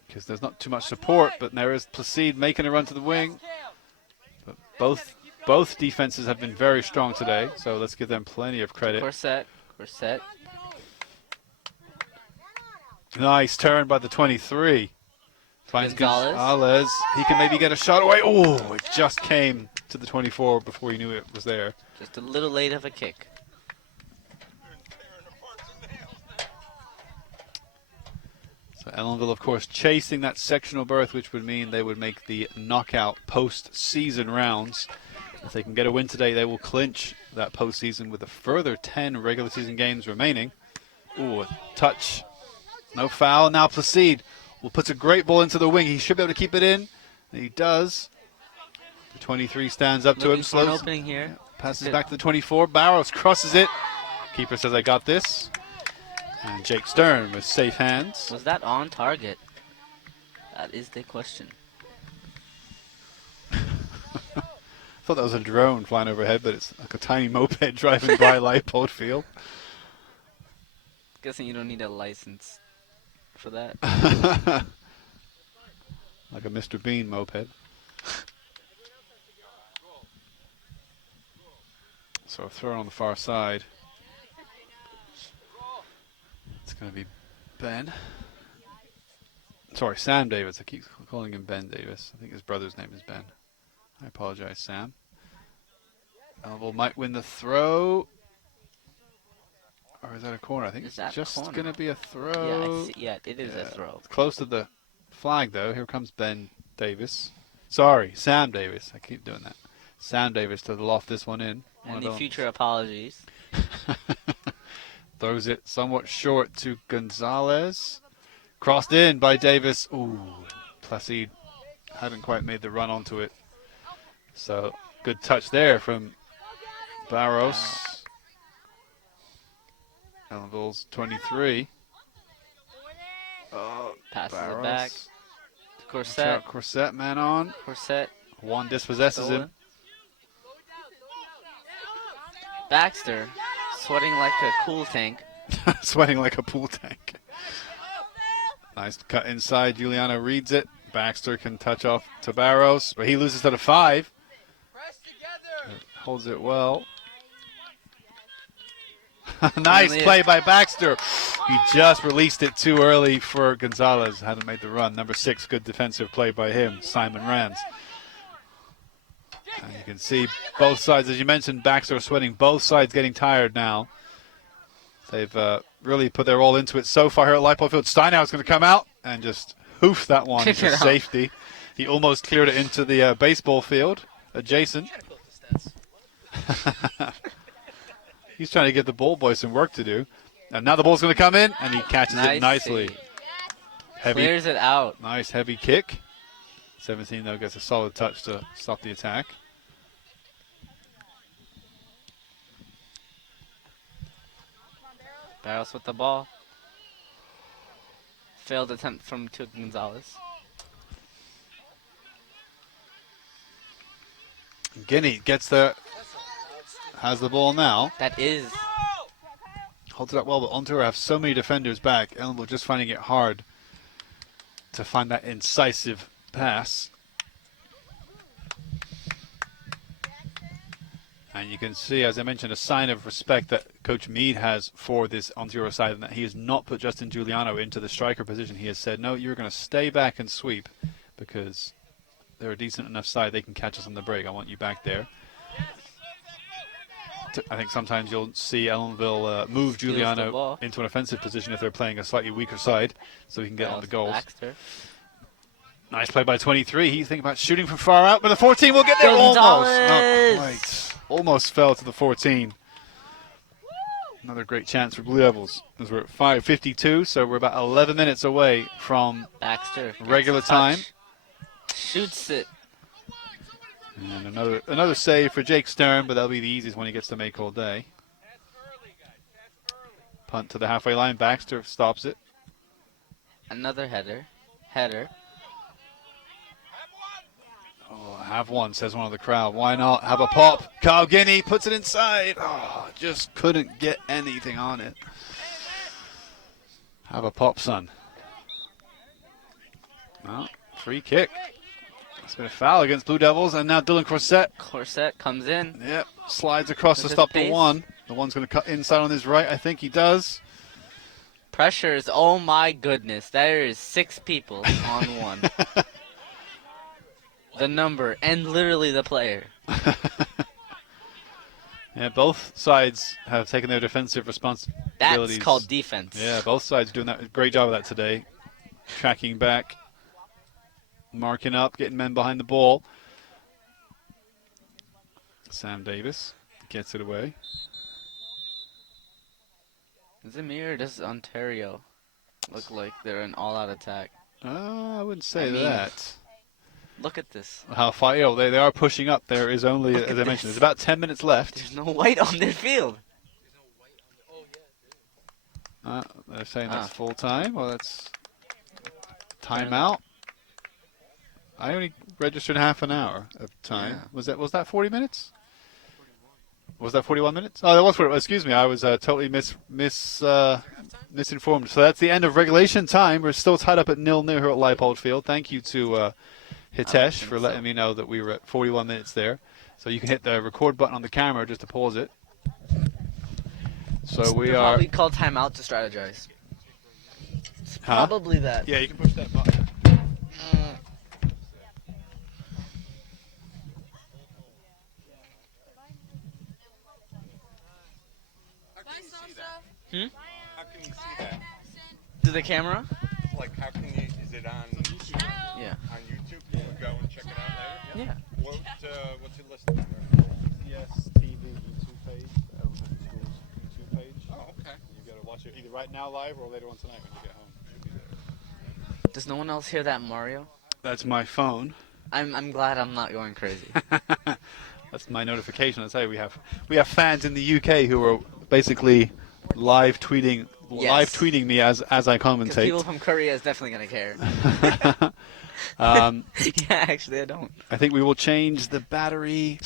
because there's not too much support, but there is Placide making a run to the wing. But both defenses have been very strong today, so let's give them plenty of credit. Corset. Nice turn by the 23. Finds Gonzalez. Gonzalez. He can maybe get a shot away. Oh, it just came to the 24 before he knew it was there. Just a little late of a kick. So Ellenville, of course, chasing that sectional berth, which would mean they would make the knockout postseason rounds. If they can get a win today, they will clinch that postseason with a further 10 regular season games remaining. Ooh, a touch. No foul. Now Placide will put a great ball into the wing. He should be able to keep it in. And he does. The 23 stands up to him. For an Slows. opening here. Passes back to the 24. Barrows crosses it. Keeper says, I got this. And Jake Stern with safe hands. Was that on target? That is the question. I thought that was a drone flying overhead, but it's like a tiny moped driving by Leipold Field. Guessing you don't need a license for that. Like a Mr. Bean moped. So a throw on the far side. It's going to be Ben. Sorry, Sam Davis. I keep calling him Ben Davis. I think his brother's name is Ben. I apologize, Sam. Ellenville might win the throw. Or is that a corner? I think Is it's that just corner? going to be a throw. Yeah, I see, yeah, it is a throw. It's close to the flag, though. Here comes Ben Davis. Sorry, Sam Davis. I keep doing that. Sam Davis to loft this one in. Any future apologies? Throws it somewhat short to Gonzalez. Crossed in by Davis. Ooh, Placide hadn't quite made the run onto it. So, good touch there from Barros. Ellenville's 23. Passes Barros. it back. Corset. Corset, man on. Corset. One dispossesses him. Baxter. Sweating like a cool tank. Sweating like a pool tank. Nice cut inside. Giuliano reads it. Baxter can touch off to Barros, but he loses to the 5. Holds it well. Nice play by Baxter. He just released it too early for Gonzalez. Hadn't made the run. Number 6, good defensive play by him, Simon Rands. And you can see both sides, as you mentioned, Baxter sweating. Both sides getting tired now. They've really put their all into it so far here at Leipold Field. Steinau's going to come out and just hoof that one for safety. He almost cleared it into the baseball field adjacent. He's trying to give the ball boy some work to do. And now the ball's going to come in, and he catches it nicely. Clears it out. Nice heavy kick. 17, though, gets a solid touch to stop the attack. Barros with the ball. Failed attempt from Gonzalez. Guinea has the ball now. That is. Holds it up well, but Onteora have so many defenders back. Ellenville just finding it hard to find that incisive pass. And you can see, as I mentioned, a sign of respect that Coach Meade has for this Onteora side, and that he has not put Justin Giuliano into the striker position. He has said, no, you're going to stay back and sweep because they're a decent enough side. They can catch us on the break. I want you back there. I think sometimes you'll see Ellenville move Giuliano into an offensive position if they're playing a slightly weaker side, so he can get on the goals. Baxter. Nice play by 23. He's thinking about shooting from far out, but the 14 will get there. Gonzalez! Almost. Not quite. Almost fell to the 14. Another great chance for Blue Devils, as we're at 5:52, so we're about 11 minutes away from Baxter regular time. Shoots it. And another save for Jake Stern, but that'll be the easiest one he gets to make all day. Punt to the halfway line. Baxter stops it. Another header. Oh, have one, says one of the crowd. Why not? Have a pop. Kyle Guinea puts it inside. Oh, just couldn't get anything on it. Have a pop, son. Well, free kick. It's been a foul against Blue Devils, and now Dylan Corset comes in. Yep, slides across to With stop his the pace. one. The one's going to cut inside on his right. I think he does. Pressures. Oh my goodness. There is 6 people on one. The number and literally the player. Yeah, both sides have taken their defensive responsibilities. That's called defense. Yeah, both sides doing that. Great job of that today. Tracking back, marking up, getting men behind the ball. Sam Davis gets it away. Does it mirror? Does Ontario look like they're an all-out attack? I wouldn't say I mean, that. Look at this. How far? You know, they are pushing up. There is only, Look as at I mentioned, this. there's about 10 minutes left. There's no white on their field. They're saying that's full time. Well, that's timeout. I only registered half an hour of time. Yeah. Was that 40 minutes? Was that 41 minutes? Oh, that was 40. Excuse me. I was totally misinformed. So that's the end of regulation time. We're still tied up at 0-0 here at Leipold Field. Thank you to Hitesh for letting me know that we were at 41 minutes there. So you can hit the record button on the camera just to pause it. So we are. Probably call timeout to strategize. It's Huh? probably that. Yeah, you can push that button. How can you see that? To the camera? Like, how can you? Is it on? Yeah. On YouTube? Can we go and check it out later? Yeah. What's it listed under? Yes, TV YouTube page. Elementary School's YouTube page. Oh, okay. You got to watch it either right now live or later on tonight when you get home. Should be there. Does no one else hear that, Mario? That's my phone. I'm glad I'm not going crazy. That's my notification. I say we have fans in the UK who are basically live tweeting me as I Because commentate. people from Korea is definitely gonna care. Yeah, actually, I don't. I think we will change the battery.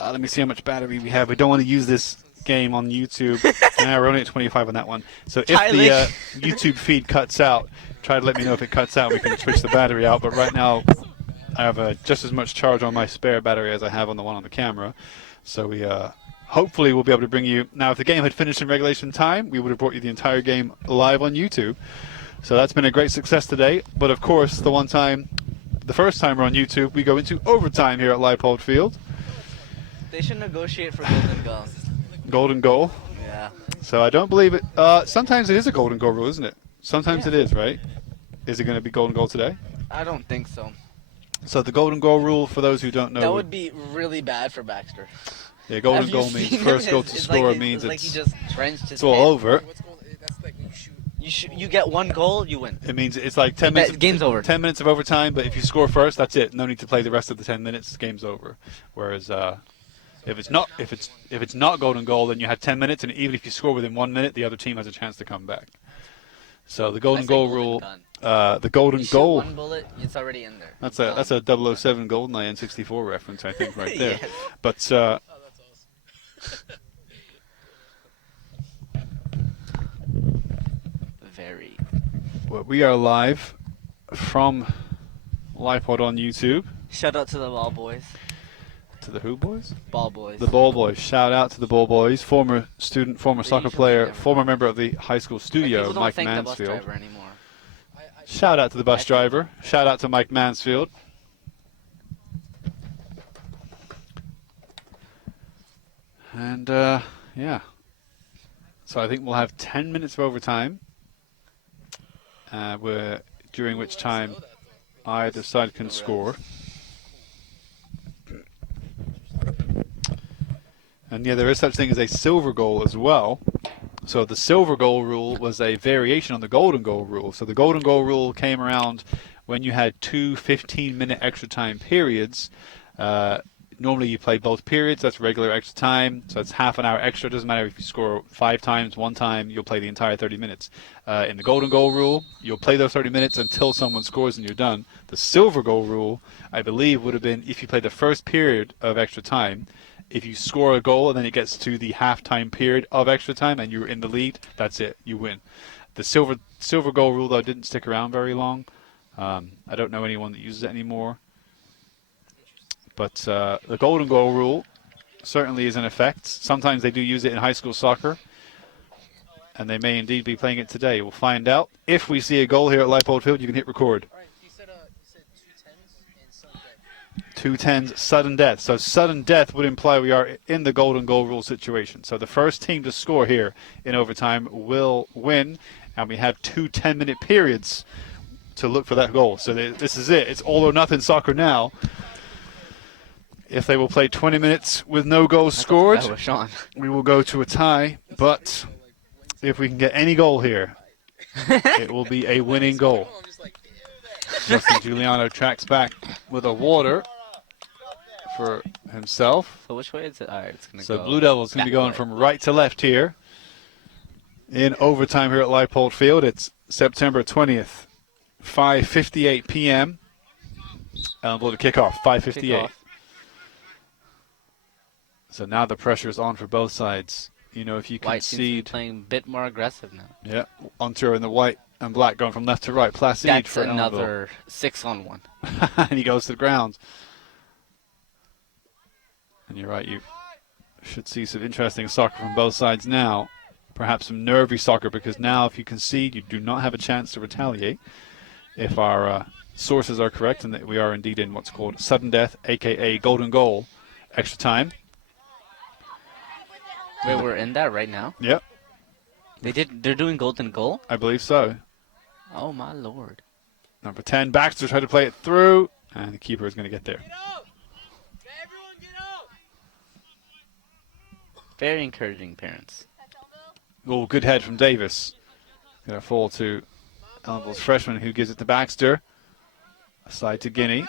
Let me see how much battery we have. We don't want to use this game on YouTube. We're only at 25 on that one. So if the YouTube feed cuts out, try to let me know if it cuts out. We can switch the battery out. But right now, I have just as much charge on my spare battery as I have on the one on the camera. So we hopefully we'll be able to bring you. Now, if the game had finished in regulation time, we would have brought you the entire game live on YouTube. So that's been a great success today. But of course, the first time we're on YouTube, we go into overtime here at Leipold Field. They should negotiate for golden goal. Golden goal. Yeah. So I don't believe it. Sometimes it is a golden goal rule, isn't it? Sometimes it is, right? Is it going to be golden goal today? I don't think so. So the golden goal rule, for those who don't know, That would be really bad for Baxter. yeah, golden Have you goal means seen him? first goal to It's score like means like he it's just trenched his it's all head. over. That's like when you shoot. You get one goal, you win. It means it's like 10 minutes. Game's over. 10 minutes of overtime, but if you score first, that's it. No need to play the rest of the 10 minutes. Game's over. Whereas if it's not golden goal, then you have 10 minutes, and even if you score within 1 minute, the other team has a chance to come back. So the golden I say goal golden rule, gun. the golden You shoot goal. one bullet, it's already in there. That's a 007 GoldenEye N64 reference, I think, right there. Yes. But Oh, that's awesome. Very. well, we are live from Leipold on YouTube. Shout out to the ball boys. To the who boys? Ball boys. The Ball Boys. Shout out to the Ball Boys. Former student, former soccer usually player, never former know. member of the high school studio, People don't Mike thank the bus Mansfield. driver anymore. Shout out to the bus I think- driver. Shout out to Mike Mansfield. And, yeah. So I think we'll have 10 minutes of overtime, during which time either side can score. And, yeah, there is such thing as a silver goal as well. So the silver goal rule was a variation on the golden goal rule. So the golden goal rule came around when you had two 15-minute extra time periods, normally you play both periods. That's regular extra time, so it's half an hour extra. It doesn't matter if you score 5 times, 1 time, you'll play the entire 30 minutes. In the golden goal rule, you'll play those 30 minutes until someone scores and you're done. The silver goal rule, I believe, would have been if you play the first period of extra time, if you score a goal and then it gets to the halftime period of extra time and you're in the lead, that's it, you win. The silver goal rule, though, didn't stick around very long. I don't know anyone that uses it anymore. But the golden goal rule certainly is in effect. Sometimes they do use it in high school soccer, and they may indeed be playing it today. We'll find out. If we see a goal here at Leipold Field, you can hit record. All right, you said 2 10s and sudden death. 2 10s, sudden death. So sudden death would imply we are in the golden goal rule situation. So the first team to score here in overtime will win, and we have 2 10-minute periods to look for that goal. So this is it. It's all or nothing soccer now. If they will play 20 minutes with no goals scored, we will go to a tie. But if we can get any goal here, it will be a winning goal. Justin Giuliano tracks back with a water for himself. So which way is it? All right, it's going to So go. Blue Devils going to be going from right to left here in overtime here at Leipold Field. It's September 20th, 5:58 p.m. Ellenville to kickoff, 5:58. So now the pressure is on for both sides. You know, if you White seems to be concede, playing a bit more aggressive now. yeah, Onteora in the white and black going from left to right. Placide That's for another 6-on-1. Ellenville. And he goes to the ground. And you're right, you should see some interesting soccer from both sides now. Perhaps some nervy soccer, because now if you concede, you do not have a chance to retaliate. If our sources are correct and that we are indeed in what's called sudden death, a.k.a. golden goal, extra time. Wait, we're in that right now? Yep, They're doing golden goal? I believe so. Oh, my Lord. Number 10, Baxter tried to play it through, and the keeper is going to get there. Get out! Everyone get out! Very encouraging, parents. Oh, good head from Davis. Going to fall to Ellenville's freshman, who gives it to Baxter. Aside to Guinea.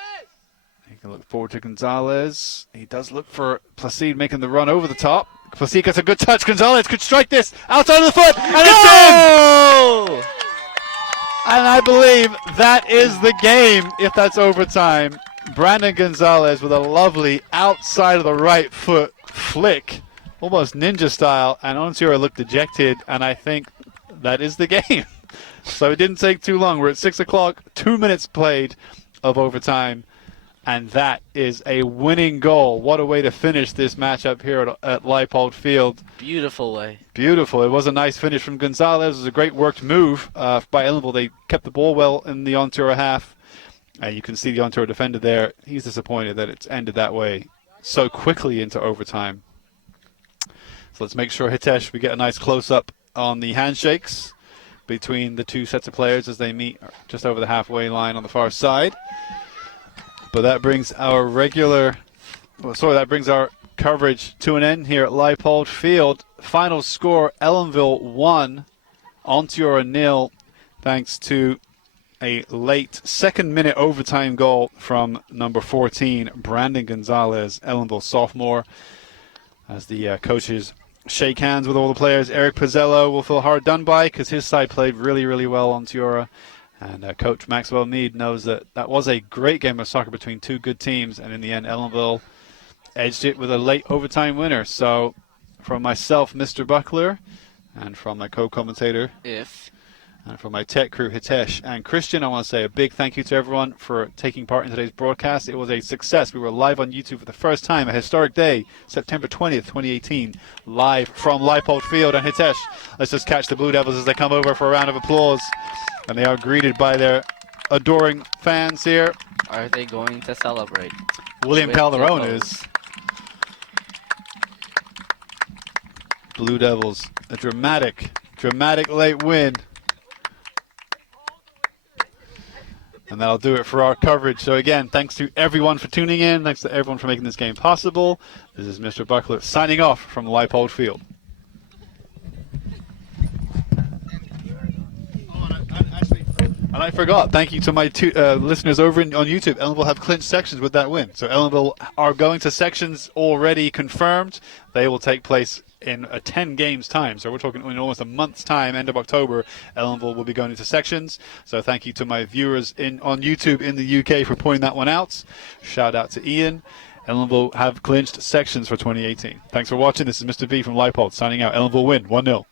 He can look forward to Gonzalez. He does look for Placide making the run over the top. Placide gets a good touch. Gonzalez could strike this outside of the foot, and it's in! And I believe that is the game, if that's overtime. Brandon Gonzalez with a lovely outside of the right foot flick, almost ninja style, and Onteora looked dejected, and I think that is the game. So it didn't take too long. We're at 6 o'clock, 2 minutes played of overtime, and that is a winning goal. What a way to finish this matchup here at Leipold Field. Beautiful way. Beautiful. It was a nice finish from Gonzalez. It was a great worked move by Ellenville. They kept the ball well in the Onteora half. You can see the Onteora defender there. He's disappointed that it's ended that way so quickly into overtime. So let's make sure, Hitesh, we get a nice close-up on the handshakes between the two sets of players as they meet just over the halfway line on the far side. But that brings our that brings our coverage to an end here at Leipold Field. Final score, Ellenville 1, Onteora 0, thanks to a late second-minute overtime goal from number 14, Brandon Gonzalez, Ellenville sophomore. As the coaches shake hands with all the players, Eric Pizzello will feel hard done by because his side played really, really well on Onteora. And Coach Maxwell Mead knows that that was a great game of soccer between two good teams. And in the end, Ellenville edged it with a late overtime winner. So from myself, Mr. Buckler, and from my co-commentator, and from my tech crew, Hitesh and Christian, I want to say a big thank you to everyone for taking part in today's broadcast. It was a success. We were live on YouTube for the first time, a historic day, September 20th, 2018, live from Leipold Field. And Hitesh, let's just catch the Blue Devils as they come over for a round of applause. And they are greeted by their adoring fans here. Are they going to celebrate? William Calderon is. Blue Devils, a dramatic late win. And that'll do it for our coverage. So again, thanks to everyone for tuning in. Thanks to everyone for making this game possible. This is Mr. Buckler signing off from Leipold Field. Actually, And I forgot, thank you to my two listeners over on YouTube. Ellenville have clinched sections with that win. So Ellenville are going to sections already confirmed. They will take place in 10 games time. So we're talking in almost a month's time, end of October, Ellenville will be going into sections. So thank you to my viewers on YouTube in the UK for pointing that one out. Shout out to Ian. Ellenville have clinched sections for 2018. Thanks for watching. This is Mr. B from Leipold signing out. Ellenville win 1-0.